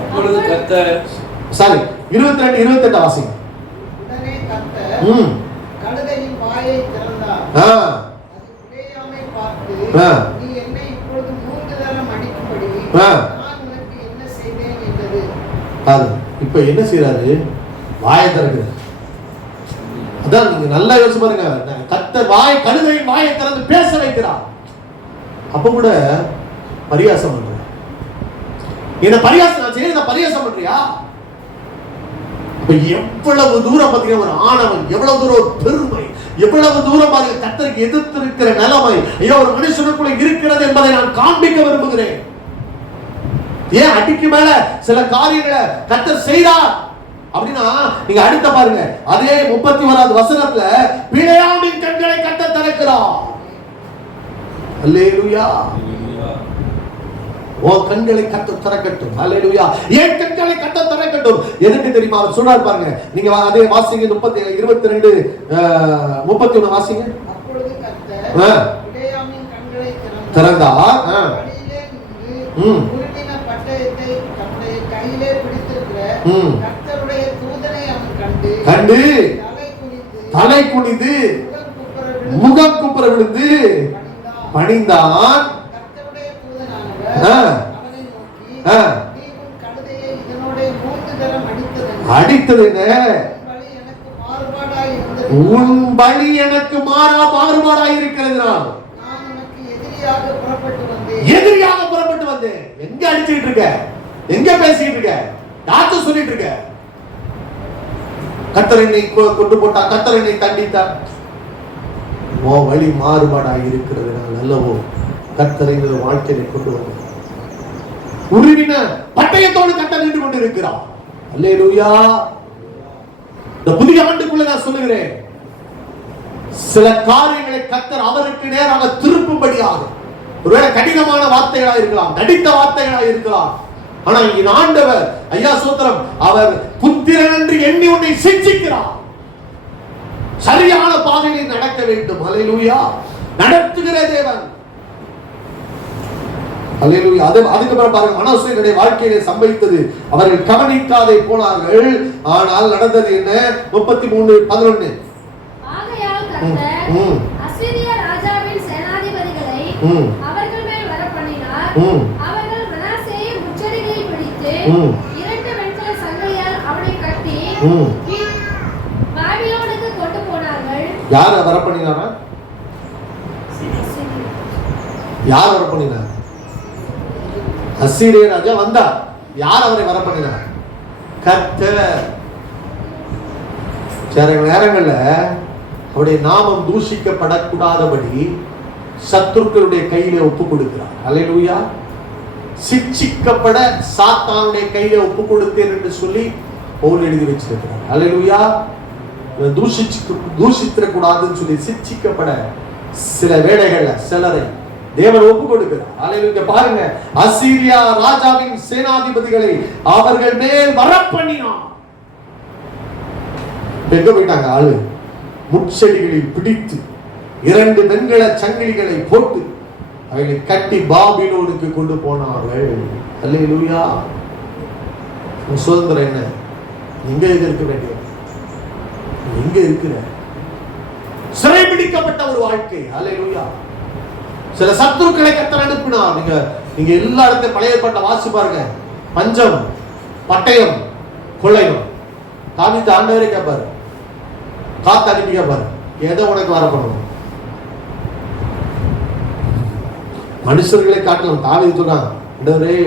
அப்பொழுது கர்த்தர் சாரி 22:28 வாசிங்க. உடனே கர்த்தர் கழுதையின் வாயை திறந்தார். நீ என்னை இப்பொழுது 3 தரம் அடிக்கும்படி நான் உனக்கு என்ன செய்தேன் என்றது. இப்ப என்ன செய்யறாரு, வாயை திறக்கிறார். அதான் நீங்க நல்லா யோசிச்சு பாருங்க, கர்த்தர் கழுதையின் வாயை திறந்து பேச வைக்கிறார். அப்ப கூட பரியாசம் பண்ற, என்ன பரியாசம் நான் செய்ய பரியாசம் பண்றியா? எவ்வளவு தூரம் பாத்தீங்கன்னா ஒரு ஆணவம், எவ்வளவு தூரம் ஒரு பெருமை, எவ்வளவு தூரம் பாத்தீங்கன்னா கர்த்தருக்கு எதிர்த்து இருக்கிற நிலைமை ஐயோ ஒரு மனுஷனுக்குள்ள இருக்கிறது என்பதை நான் காண்பிக்க விரும்புகிறேன். ஏன் அடிக்கு மேல சில காரியங்களை கர்த்தர் செய்தார் அப்படின்னா நீங்க அடுத்த பாருங்க, அதே 31வது வசனத்துல பிலேயாமின் கண்களை கர்த்தர் திறக்கிறார். அல்லேலூயா. ஓ கண்களை கர்த்தர் திறக்கட்டும். அல்லேலூயா. ஏன் கண்களை கர்த்தர் திறக்கட்டும்? எதுக்கு தெரியுமா அவர் சொல்றார் பாருங்க. நீங்க அதே வாசிங்க 22:31 வாசிங்க. அப்பொழுது கர்த்தர் பிலேயாமின் கண்களை திறந்தார். வழியிலே நின்று உருட்டின பட்டயத்தை தம்முடைய கையிலே பிடித்திருக்கிற கர்த்தருடைய தூதனை அவன் கண்டு தலை குனிந்து முகம் குப்புற விழுந்து பணிந்தான். கர்த்தருடைய தூதனானவர் அவனை நோக்கி, நீ உன் கழுதையை இதனோட 3 தரம் அடித்ததென்ன? உன் பலி எனக்கு மாறுபாடாய் இருக்கிறது. நான் உனக்கு எதிரியாக புறப்பட்டு வந்தேன். எங்க அடிச்சிட்டு இருக்க, எங்க பேசிட்டு இருக்க, யார்கிட்ட சொல்லிட்டு இருக்க? கர்த்தர் என்னை கொண்டு போட்டா, கர்த்தர் என்னை தண்டித்தா. ஓ வழி மாறுபாடாய் இருக்கிறது அல்லவோ கர்த்தரை வாழ்க்கையை கொண்டு வந்தார். உருவின பட்டயத்தோடு கர்த்தர் நின்று கொண்டு இருக்கிறார். அல்லேலூயா. இந்த புதிய ஆண்டுக்குள்ள நான் சொல்லுகிறேன், சில காரியங்களை கர்த்தர் அவருக்கு நேராக திருப்பும்படியாக, ஒருவேளை கடினமான வார்த்தைகளா இருக்கலாம், நடித்த வார்த்தைகளா இருக்கலாம், ஆனா இந்த ஆண்டவர் ஐயா சோத்திரம் அவர் புத்திரன் என்று எண்ணி உன்னை சிக்ஷிக்கிறார். சரியான பாதையில் நடக்க வேண்டும். அல்லேலூயா. நடத்துகிற தேவன். அல்லேலூயா. அதுக்கப்புறம் பாருங்க, மனோசேனுடைய வாழ்க்கையிலே சம்பவித்தது அவர்கள் கவனிக்காதே போனார்கள். ஆனால் நடந்தது என்ன? 33:11. ஆகையால் கர்த்தர் அசீரிய ராஜாவின் சேனாதிபதிகளை அவர்கள் மேல் வரப்பண்ணினார். அவர்கள் மனாசேயை முச்சடிகளில் பிடித்து 2 வெண்கல சங்கிலியால் அவனை கட்டி பாபிலோனுக்கு கொண்டு போனார்கள். யார் வரப்பண்ணினாரா? யார் வரப்பண்ணினார்? அசீரிய ராஜா வந்தார். யார் அவரை வரப்பண்ணினார்? கர்த்தர். சில நேரங்கள்ல அவருடைய நாமம் தூஷிக்கப்படக்கூடாதபடி சத்துருக்களுடைய கையில ஒப்பு கொடுக்கிறார். அல்லேலூயா. சிட்சிக்கப்பட சாத்தானுடைய கையில ஒப்பு கொடுத்தேன் என்று சொல்லி பவுல் எழுதி வச்சிருக்கிறார். அல்லேலூயா. தூஷித்திடக்கூடாதுன்னு சொல்லி சிட்சிக்கப்பட சில வேளைகள்ல சிலரை தேவன் ஒப்பு கொடுக்கிறார். அல்லேலூயா. பாருங்க, அசீரியா ராஜாவின் சேனாதிபதிகளை அவர்கள் மேல் வரப்பண்ணினார். எங்க போயிட்டாங்க ஆளு? முட்செடிகளில் பிடித்து 2 வெண்கல சங்கிலிகளை போட்டு அவளை கட்டி பாபிலோனுக்கு கொண்டு போனார்கள். அல்லேலூயா. சுதந்திரம் என்ன? எங்க இருக்க வேண்டிய, எங்க இருக்கிற சிறைபிடிக்கப்பட்ட ஒரு வாழ்க்கை. அல்லேலூயா. சில சத்துருக்களை கர்த்தர் அனுப்பினார். நீங்க எல்லா இடத்தையும் பழைய ஏற்பாட்டை வாசி பாருங்க. பஞ்சம், பட்டயம், கொள்ளையம். தாவீது ஆண்டவரே கேட்பாரு, காத்து அனுப்பி கேட்பாரு, ஏதோ உனக்கு வரப்படும். மனுஷர்களை காட்டலாம். தாவீது சொல்றான், ஆண்டவரே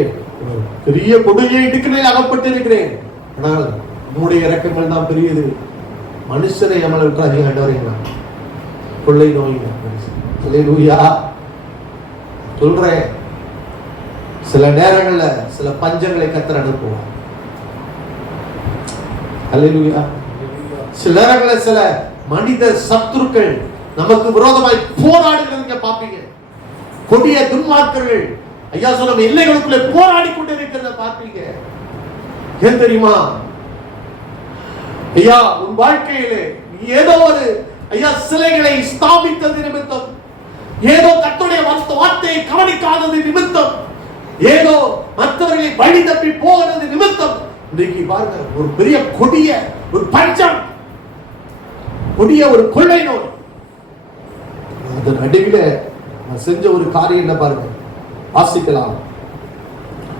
பெரிய கொடுமையை இடுக்கினையில் அகப்பட்டு இருக்கிறேன், ஆனால் உம்முடைய இரக்கங்கள் தான் பெரியது. மனுஷரை எமல விட்டுறாதீங்க ஆண்டவரே. கொள்ளை நோய் அல்லேலூயா சொல்றேன். சில நேரங்கள்ல சில பஞ்சங்களை கர்த்தர் அனுப்புவார். அல்லேலூயா. சில நேரங்களில் சில மனித சத்துருக்கள் நமக்கு விரோதமாய் போராடுகிறத பாப்பீங்க. கொடிய துன்மார்க்கர்கள் ஐயா சொல்லும் எல்லைகளுக்குள்ளே போராடி கொண்டிருக்கிறத பார்ப்பீங்க. ஏன் தெரியுமா? ஐயா உன் வாழ்க்கையிலே நீ ஏதோ ஒரு ஐயா சிலைகளை ஸ்தாபித்தது நிமித்தம், ஏதோ கர்த்தருடைய வார்த்தையை கவனிக்காதது நிமித்தம், ஏதோ மற்றவர்களை வழி தப்பி போகிறது நிமித்தம் இன்றைக்கு பாருங்க ஒரு பெரிய கொடிய ஒரு பஞ்சம், கொடிய ஒரு கொள்ளை நோய். அதன் நடுவில் நான் செஞ்ச ஒரு காரியம் என்ன பாருங்க, வாசிக்கலாம்.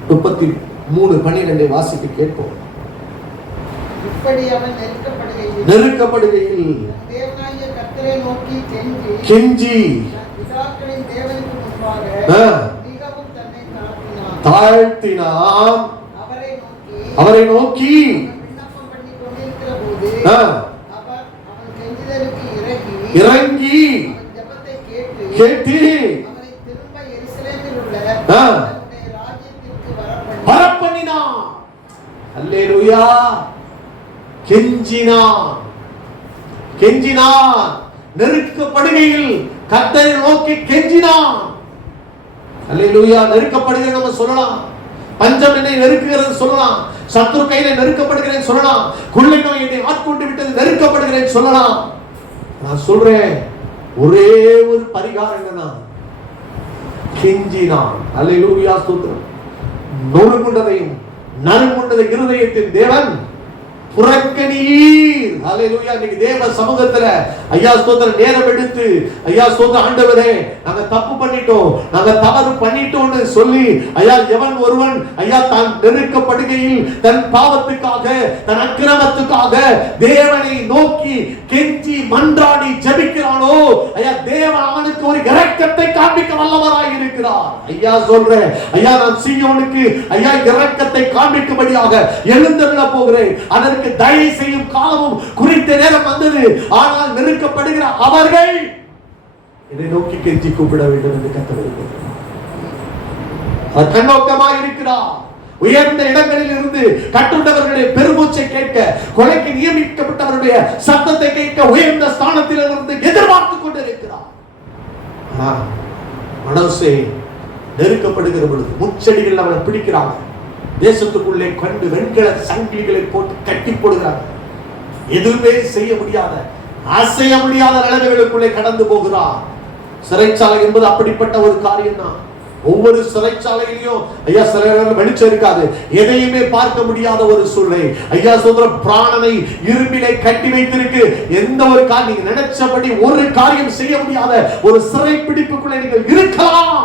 33:12 வாசிக்க கேட்போம். இப்படி அவன் நெருக்கப்படுகையில் தேவனாகிய கர்த்தரை நோக்கி கெஞ்சி பிதாக்களின் தேவனுக்கு முன்பாக மிகவும் தன்னை தாழ்த்தினான். அவரை நோக்கி விண்ணப்பம் பண்ணி கொண்டிருக்கிற போது அவன் கெஞ்சுதலுக்கு இறங்கி அவன் ஜெபத்தை கேட்டு அவனை திரும்ப எருசலேமில் உள்ள தன்னுடைய ராஜ்யத்திற்கு வரப்பண்ணினான். அல்லேலூயா. கெஞ்சினான். நெருக்கப்படுகையில் கர்த்தரை நோக்கி கெஞ்சினான். அல்லேலூயா. நெருக்கப்படுகிற நம்ம சொல்லலாம், பஞ்சம் என்னை நெருக்குகிறது சொல்லலாம், சத்துரு கையில நெருக்கப்படுகிறேன் சொல்லலாம், கொள்ளை நோய் என்னை ஆட்கொண்டு விட்டது நெருக்கப்படுகிறேன் சொல்லலாம். நான் சொல்றேன் ஒரே ஒரு பரிகாரம் என்னன்னா கெஞ்சினான். அல்லேலூயா. ஸ்தோத்திரம். நொறுங்குண்டதையும் நறுங்குண்டதை இருதயத்தின் தேவன் புறக்கணீர். அல்லேலூயா. இன்னைக்கு தேவ சமூகத்துல ஐயா ஸ்தோத்திரம் நேரம் எடுத்து ஐயா ஸ்தோத்திரம் ஆண்டவரே நாங்க தப்பு பண்ணிட்டோம், நாங்க தவறு பண்ணிட்டோம்னு சொல்லி ஐயா எவன் ஒருவன் ஐயா தான் நெருக்கப்படுகையில் தன் பாவத்துக்காக தன் அக்கிரமத்துக்காக தேவனை நோக்கி கெஞ்சி மன்றாடி ஜெபிக்கிறானோ ஐயா தேவன் அவனுக்கு ஒரு இரக்கத்தை காண்பிக்க வல்லவராய் இருக்கிறார். ஐயா சொல்றேன் ஐயா நான் சீயோனுக்கு ஐயா இரக்கத்தை காண்பிக்கும்படியாக எழுந்தருள போகிறேன். அதற்கு தயை செய்யும் காலமும் குறித்த நேரம் வந்தது. ஆனால் நெருக்கப்படுகிற அவர்கள் என்னை நோக்கி கெஞ்சி கூப்பிட வேண்டும் என்று கர்த்தர் விரும்புகிறார். அவர் கண்ணோக்கமாக இருக்கிறார். உயர்ந்த இடங்களில் இருந்து கட்டுண்டவர்களுடைய பெருமூச்சை கேட்க, கொலைக்கு நியமிக்கப்பட்டவருடைய சத்தத்தை கேட்க உயர்ந்த ஸ்தானத்தில் இருந்து எதிர்பார்த்து கொண்டிருக்கிறார். மனோசே நெருக்கப்படுகிற பொழுது முச்செடிகள் அவனை பிடிக்கிறாங்க, தேசத்துக்குள்ளே கண்டு வெண்கல சங்கிலிகளை போட்டு கட்டி போடுகிறாங்க. எதுவுமே செய்ய முடியாத அசைய முடியாத நிலைமைகளுக்குள்ளே கடந்து போகிறார். சிறைச்சாலை என்பது அப்படிப்பட்ட ஒரு காரியம் தான். ஒவ்வொரு சிறைச்சாலையிலையும் ஐயா சில நேரங்கள் வெளிச்சம் இருக்காது, எதையுமே பார்க்க முடியாத ஒரு சூழ்நிலை. ஐயா சொல்ற பிராணனை இரும்பிலே கட்டி வைத்திருக்கு. எந்த ஒரு காரியம் நீங்க நினைச்சபடி ஒரு காரியம் செய்ய முடியாத ஒரு சிறை பிடிப்புக்குள்ளே நீங்கள் இருக்கலாம்.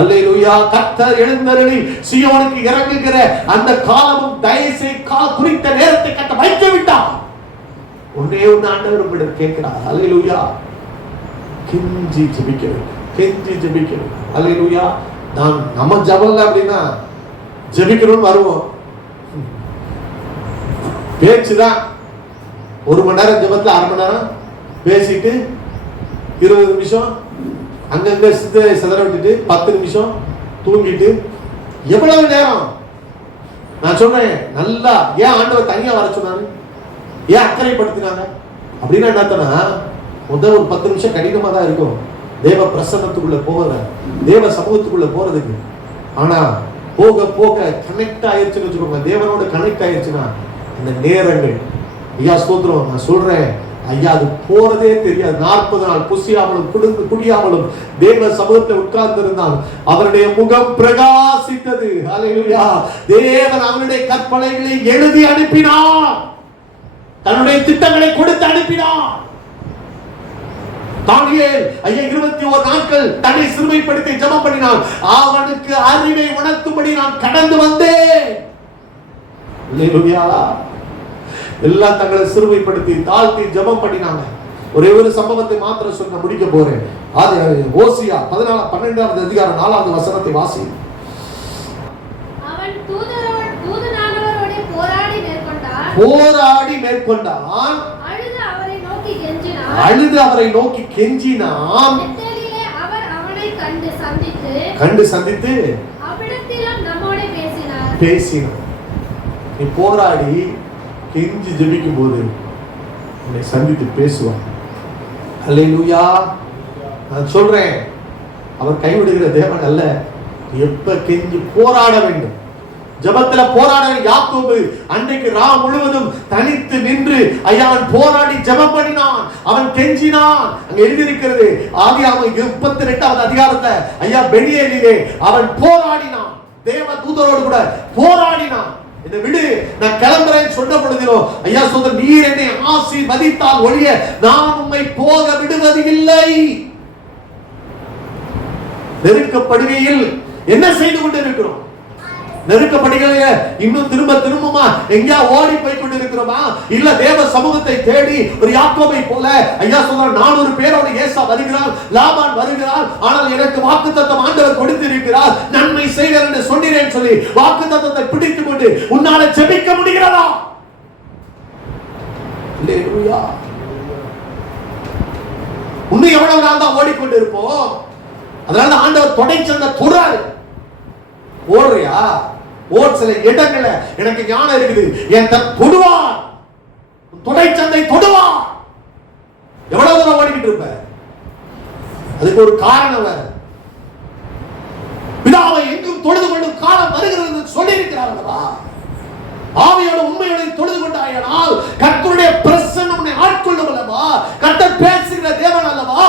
அல்லேலூயா. கர்த்தர் எழுந்தருளி சீயோனுக்கு இறங்குகிற அந்த காலமும் தயசை குறித்த நேரத்தை கட்ட வைத்து விட்டார். ஒன்றே ஒன்று ஆண்டவர் உங்களிடம் கேட்கிறார். அல்லேலூயா. கெஞ்சி ஜெபிக்க வேண்டும், கெஞ்சி ஜெபிக்க வேண்டும். அல்லேலூயா. நான் நம்ம ஜபம் அப்படின்னா ஜெபிக்கணும்னு வருவோம், பேச்சுதான். 1 மணி நேரம் ஜெபத்துல 1/2 மணி நேரம் பேசிட்டு 20 நிமிஷம் அங்கங்க சிதற விட்டுட்டு 10 நிமிஷம் தூங்கிட்டு எவ்வளவு நேரம். நான் சொன்னேன் நல்லா ஏன் ஆண்டவர் தனியா வர சொன்னாரு, ஏன் அக்கறைப்படுத்தினாங்க அப்படின்னா என்னத்தனா முதல் ஒரு 10 நிமிஷம் கடினமா தான் இருக்கும் தேவ பிரசன்னத்துக்குள்ள போகிற தேவ சமூகத்துக்குள்ள போறதுக்கு. ஆனா போக போக கனெக்ட் ஆயிடுச்சுன்னு வச்சுக்கோங்க, தேவனோட கனெக்ட் ஆயிடுச்சுன்னா அந்த நேரங்கள் ஐயா ஸ்தோத்திரம். நான் சொல்றேன் ஐயா அது போறதே தெரியாது. 40 நாள் புசியாமலும் குடியாமலும் தேவ சமூகத்தில் உட்கார்ந்து இருந்தான். அவருடைய முகம் பிரகாசித்தது. ஹல்லேலூயா. தேவன் அவருடைய கற்பனைகளை எழுதி அனுப்பினார், தன்னுடைய திட்டங்களை கொடுத்து அனுப்பினார். தானியேல் ஐயா 21 நாட்கள் தன்னை சிறுமைப்படுத்தி ஜெபம் பண்ணினான். அவனுக்கு அறிவை உணர்த்தும்படி நான் கடந்து வந்தேன். அல்லேலூயா. எல்லாம் தங்களை சிறுமைப்படுத்தி தாழ்த்தி ஜெபம் பண்ணினாங்க. ஒரே ஒரு சம்பவத்தை மாத்திரம் சொல்ல முடிக்க போறேன். அது ஓசியா 12வது அதிகாரம் 4வது வசனத்தை வாசி. அவன் தூதனானவரோடு போராடி மேற்கொண்டான். அழுது அவரை நோக்கி கெஞ்சினான். அவர் அவனை கண்டு சந்தித்து பேசினான். நீ போராடி கெஞ்சி ஜெபிக்கும் போது உன்னை சந்தித்து பேசுவான். அல்லேலூயா. நான் சொல்றேன், அவர் கைவிடுகிற தேவன் அல்ல. எப்ப கெஞ்சி போராட வேண்டும், ஜெபத்துல போராட. யாக்கோபு அன்றைக்கு ராம் முழுவதும் தனித்து நின்று ஐயா அவன் போராடி ஜெபம் பண்ணினான், அவன் கெஞ்சினான். அங்க எழுதியிருக்கிறது ஆதியாகமம் 38வது அதிகாரத்துல ஐயா பெனியேலிலே அவன் போராடினான், தேவ தூதரோடு கூட போராடினான். இந்த விடு, நான் கிளம்புறேன் சொன்ன பொழுதிலோ ஐயா சொல்ற, நீர் என்னை ஆசீர்வதித்தால் ஒழிய நான் உம்மை போக விடுவது இல்லை. நெருக்கப்படுகையில் என்ன செய்து கொண்டிருக்கிறோம்? நெருக்கப்படுகையில இன்னும் திரும்பமா எங்கயா ஓடி போய் கொண்டிருக்கிறோமா? இல்ல தேவ சமூகத்தை தேடி ஒரு யாக்கோபை போல ஐயா சொல்றார், 400 பேரோட ஏசா வருகிறார், லாபான் வருகிறார், ஆனால் எனக்கு வாக்குத்தத்தம் ஆண்டவர் கொடுத்திருக்கிறார், நன்மை செய்கிறார் என்று சொன்னேன் சொல்லி வாக்குத்தத்தத்தை பிடித்துக் கொண்டு உன்னால ஜெபிக்க முடிகிறதா? அல்லேலூயா. இன்னும் எவ்வளவு நாள் தான் ஓடிக்கொண்டிருப்போம்? அதனால ஆண்டவர் தொடைச்சந்த துறாரு. ஓடுறியா? சில இடங்கள்ல எனக்கு ஞானம் இருக்குது, என் தொடுவா, துடைச்சந்தை தொடுவா. எவ்வளவு தூரம் ஓடிக்கிட்டு இருப்ப? அதுக்கு ஒரு காரணம் வேற. பிதாவை எங்கும் தொழுது கொள்ளும் காலம் வருகிறது சொல்லி இருக்கிறார்களா? ஆவியோட உண்மையோட தொழுது கொண்டாயானால் கர்த்தருடைய பிரசன்னம் உன்னை ஆட்கொள்ளும் அல்லவா? கர்த்தர் பேசுகிற தேவன் அல்லவா?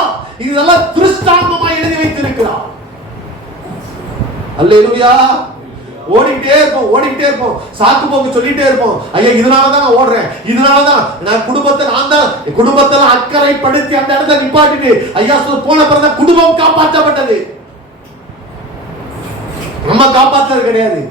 இதெல்லாம் திருஷ்டாந்தமாய் எழுதி வைத்திருக்கிறார். அல்லேலூயா. ஓடிக்கிட்டே இருப்போம், சாக்கு போக்கு சொல்லிட்டே இருப்போம். ஐயா இதனாலதான் நான் ஓடுறேன், இதனாலதான் நான் குடும்பத்தை அக்கறைப்படுத்தி அந்த இடத்துல நிப்பாட்டிட்டு ஐயா போன பிறகு குடும்பம் காப்பாற்றப்பட்டது, நம்ம காப்பாற்றது கிடையாது.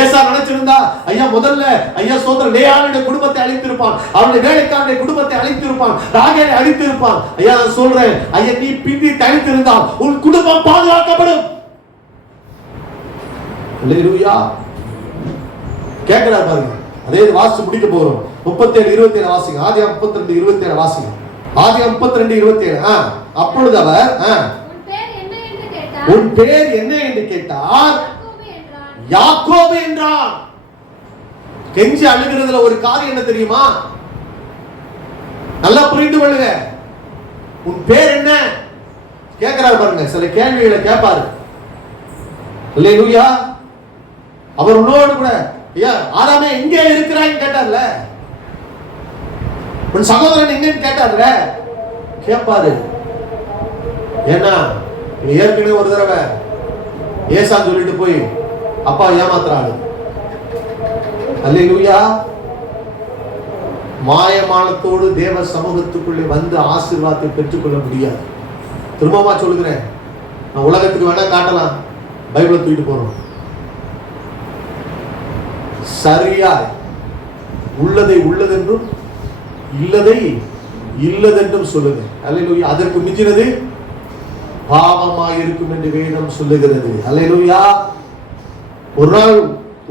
ஏசா நினைச்சிருந்தா ஐயா முதல்ல ஐயா சோதர லேயாளுடைய குடும்பத்தை அழித்திருப்பான், அவருடைய வேலைக்காரனுடைய குடும்பத்தை அழித்திருப்பான், ராகேலை அழித்திருப்பான். ஐயா நான் சொல்றேன், ஐயா நீ பிந்தி தனித்திருந்தால் உன் குடும்பம் பாதுகாக்கப்படும். அல்லேலூயா. கேக்குறார் பாருங்க. அதே வாசி முடிக்க போறோம். 37:27 வாசிங்க. ஆதியாகமம் 32:27 வாசிங்க. ஆதியாகமம் 32:27. அப்பொழுது அவர் உன் பேர் என்ன என்று கேட்டார். யாக்கோபு என்றான். கெஞ்சி அழுகிறதுல ஒரு காரியம் என்ன தெரியுமா? நல்லா புரிந்து கொள்ளுங்க. உன் பேர் என்ன கேட்கிறார் பாருங்க. சில கேள்விகளை கேட்பாரு. அல்லேலூயா. அவர் உன்னோடு கூட ஐயா ஆதாமே எங்கே இருக்கிறான்னு கேட்டார்ல, உன் சகோதரன் எங்கன்னு கேட்டார்ல, கேட்பாரு. ஏன்னா ஏற்கனவே ஒரு தடவை ஏசா சொல்லிட்டு போய் அப்பா ஏமாத்துறாரு. அல்லேலூயா. மாயமானத்தோடு தேவ சமூகத்துக்குள்ளே வந்து ஆசீர்வாதத்தை பெற்றுக்கொள்ள முடியாது. திரும்பமா சொல்லுகிறேன், நான் உலகத்துக்கு வேணா காட்டலாம், பைபிளை தூக்கிட்டு போறோம். சரியாய் உள்ளதை உள்ளதென்றும் இல்லதை இல்லதென்றும் சொல்லுங்க. அல்லேலூயா. அதற்கு மிஞ்சினது பாவமாய் இருக்கும் என்று வேதம் சொல்லுகிறது. அல்லேலூயா. ஒரு நாள்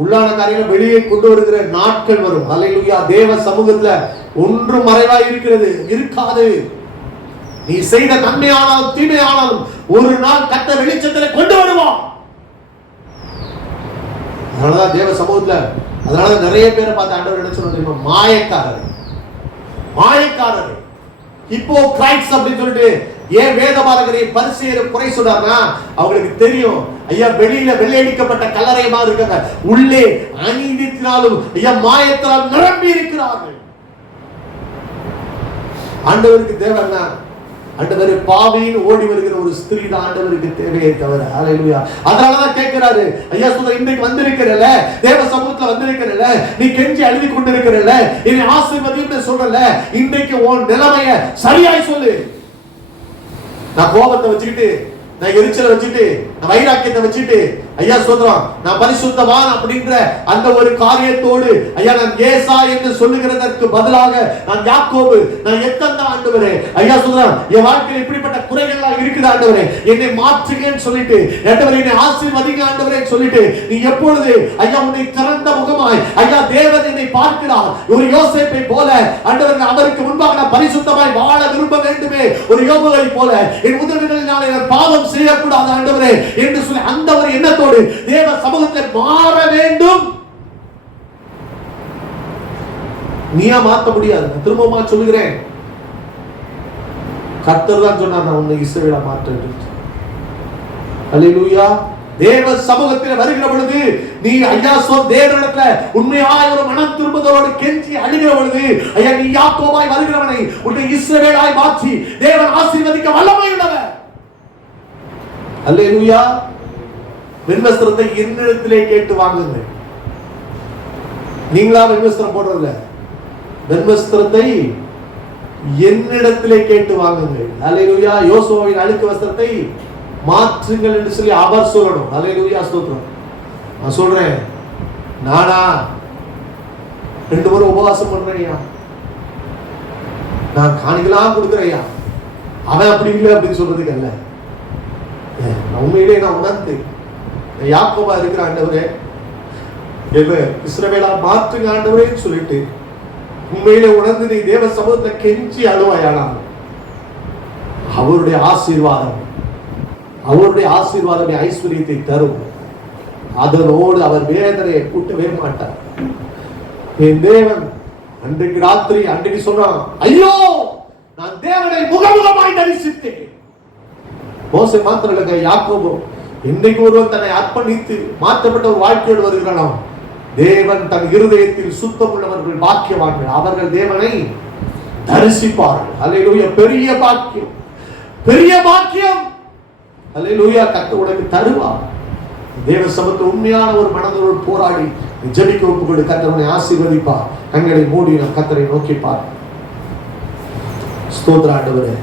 உள்ளான காரியங்களை வெளியே கொண்டு வருகிற நாட்கள் வரும். அல்லேலூயா. தேவ சமூகத்துல ஒன்றும் மறைவாய் இருக்கிறது இருக்காது. நீ செய்த நன்மையானாலும் தீமையானாலும் ஒரு நாள் கர்த்தர் வெளிச்சத்தில் கொண்டு வருவான். அதனாலதான் தேவ சமூகத்துல, அதனாலதான் நிறைய பேரை பார்த்து ஆண்டவர் என்ன சொல்றாரு, மாயக்காரர் ஹிப்போக்ரைட்ஸ் அப்படின்னு சொல்லிட்டு ஏன் வேதபாரகரை பரிசேயரை குறை சொல்றாருன்னா, அவங்களுக்கு தெரியும் ஐயா வெளியில வெள்ளையடிக்கப்பட்ட கல்லறையமா இருக்காங்க, உள்ளே அநீதியினாலும் ஐயா மாயத்தினால் நிரம்பி இருக்கிறார்கள். ஆண்டவருக்கு தேவைன்னா ஆண்டவர் பாவியின் ஓடி வருகிற ஒரு ஸ்திரீ தான் ஆண்டவருக்கு தேவையே தவிர. ஹல்லேலூயா. அதனாலதான் கேட்கிறாரு, ஐயா சொல்ற இன்றைக்கு வந்திருக்கிறல, தேவ சமூகத்துல வந்திருக்கிறல, நீ கெஞ்சி அழுதி கொண்டிருக்கிறல, என்னை ஆசீர்வதின்னு சொல்றல, இன்றைக்கு உன் நிலைமைய சரியாய் சொல்லு. நான் கோபத்தை வச்சுக்கிட்டு, நான் எரிச்சலை வச்சுட்டு, நான் வைராக்கியத்தை வச்சுட்டு, ஐயா சொல்றான் நான் பரிசுத்தவான் அப்படின்ற அந்த ஒரு காரியத்தோடு ஐயா நான் ஏசா என்று சொல்லுகிறதற்கு பதிலாக நான் யாக்கோபு, நான் எத்தனை ஆண்டவரே, ஐயா சொல்றான் என் வாழ்க்கையில் இப்படிப்பட்ட குறைகள்லாம் இருக்குது ஆண்டவரே, என்னை மாற்றுங்கன்னு சொல்லிட்டு, ஆண்டவரே என்னை ஆசீர்வதிங்க ஆண்டவரே சொல்லிட்டு, நீ எப்பொழுது ஐயா உன்னை திறந்த முகமாய் ஐயா தேவன் என்னை பார்க்கிறார், ஒரு யோசேப்பை போல ஆண்டவர் அவருக்கு முன்பாக நான் பரிசுத்தமாய் வாழ விரும்ப வேண்டுமே, ஒரு யோபுவை போல என் உதடுகளினாலே நான் பாவம் செய்யக்கூடாது ஆண்டவரே என்று சொல்லி அந்த ஒரு எண்ணத்தோடு தேவ சமூகத்தை மாற வேண்டும். நீயா மாத்த முடியாது. திரும்பமா சொல்லுகிறேன், கர்த்தர் தான் சொன்னார் நான் உன்னை இஸ்ரவேலா மாற்றுவேன். அல்லேலூயா. தேவ சமூகத்தில் வருகிற பொழுது நீ ஐயா தேவனிடத்துல உண்மையாய் ஒரு மனம் திரும்புதலோடு கெஞ்சி அழுகிற பொழுது ஐயா நீ யாக்கோபாய் வருகிறவனை உன்னை இஸ்ரவேலாய் மாற்றி தேவன் ஆசீர்வதிக்க வல்லமை உள்ளவர். அல்லேலூயா. வெண்வஸ்திரத்தை என்னிடத்திலே கேட்டு வாங்குங்கள். நீங்களா வெண்வஸ்திரம் போடுறதில்ல, வெண்வஸ்திரத்தை என்னிடத்திலே கேட்டு வாங்குங்கள். அல்லேலூயா. யோசுவாவின் அழுக்கு வஸ்திரத்தை மாற்றுங்கள் என்று சொல்லி அவர் சொல்லணும். அல்லேலூயா. ஸ்தோத்திரம். நான் சொல்றேன், நானா 2 முறை உபவாசம் பண்றேன்யா, நான் காணிக்கலாம் கொடுக்குறேயா, அவன் அப்படி இல்லை அப்படின்னு சொல்றதுக்கு அல்ல. உண்மையிலே நான் உணர்ந்து யாக்கோபா இருக்கிற ஆண்டவரே என்ன இஸ்ரவேலா மாற்றுங்க ஆண்டவரேன்னு சொல்லிட்டு உண்மையிலே உணர்ந்து நீ தேவ சமூகத்தை கெஞ்சி அழுவாயானா அவருடைய ஆசீர்வாதம் ஐஸ்வர்யத்தை தரும். அதனோடு அவர் வேதனையை கூட்டவே மாட்டார். என் தேவன் அன்றைக்கு ராத்திரி அன்றைக்கு சொன்னான், ஐயோ நான் தேவனை முகமுகமாய் தரிசித்தேன். மோசே மாத்திரம் இல்லைங்க, யாக்கோபு இன்னைக்கு ஒருவன் தன்னை அர்ப்பணித்து மாற்றப்பட்ட ஒரு வாழ்க்கையோடு வருகிறானோ, தேவன் தன் இருதயத்தில் சுத்தம் உள்ளவர்கள் பாக்கியவான்கள், அவர்கள் தேவனை தரிசிப்பார்கள். அல்லேலூயா. பெரிய பாக்கியம், பெரிய பாக்கியம். அல்லேலூயா. கர்த்தர் உனக்கு தருவார். தேவ சமூகத்தில் உண்மையான ஒரு மனதோடு போராடி ஜெபிக்க ஒப்புக்கொண்டு கர்த்தர் உன்னை ஆசீர்வதிப்பார். கண்களை மூடி நம் கர்த்தரை நோக்கி பார். ஸ்தோத்திர ஆண்டவரே.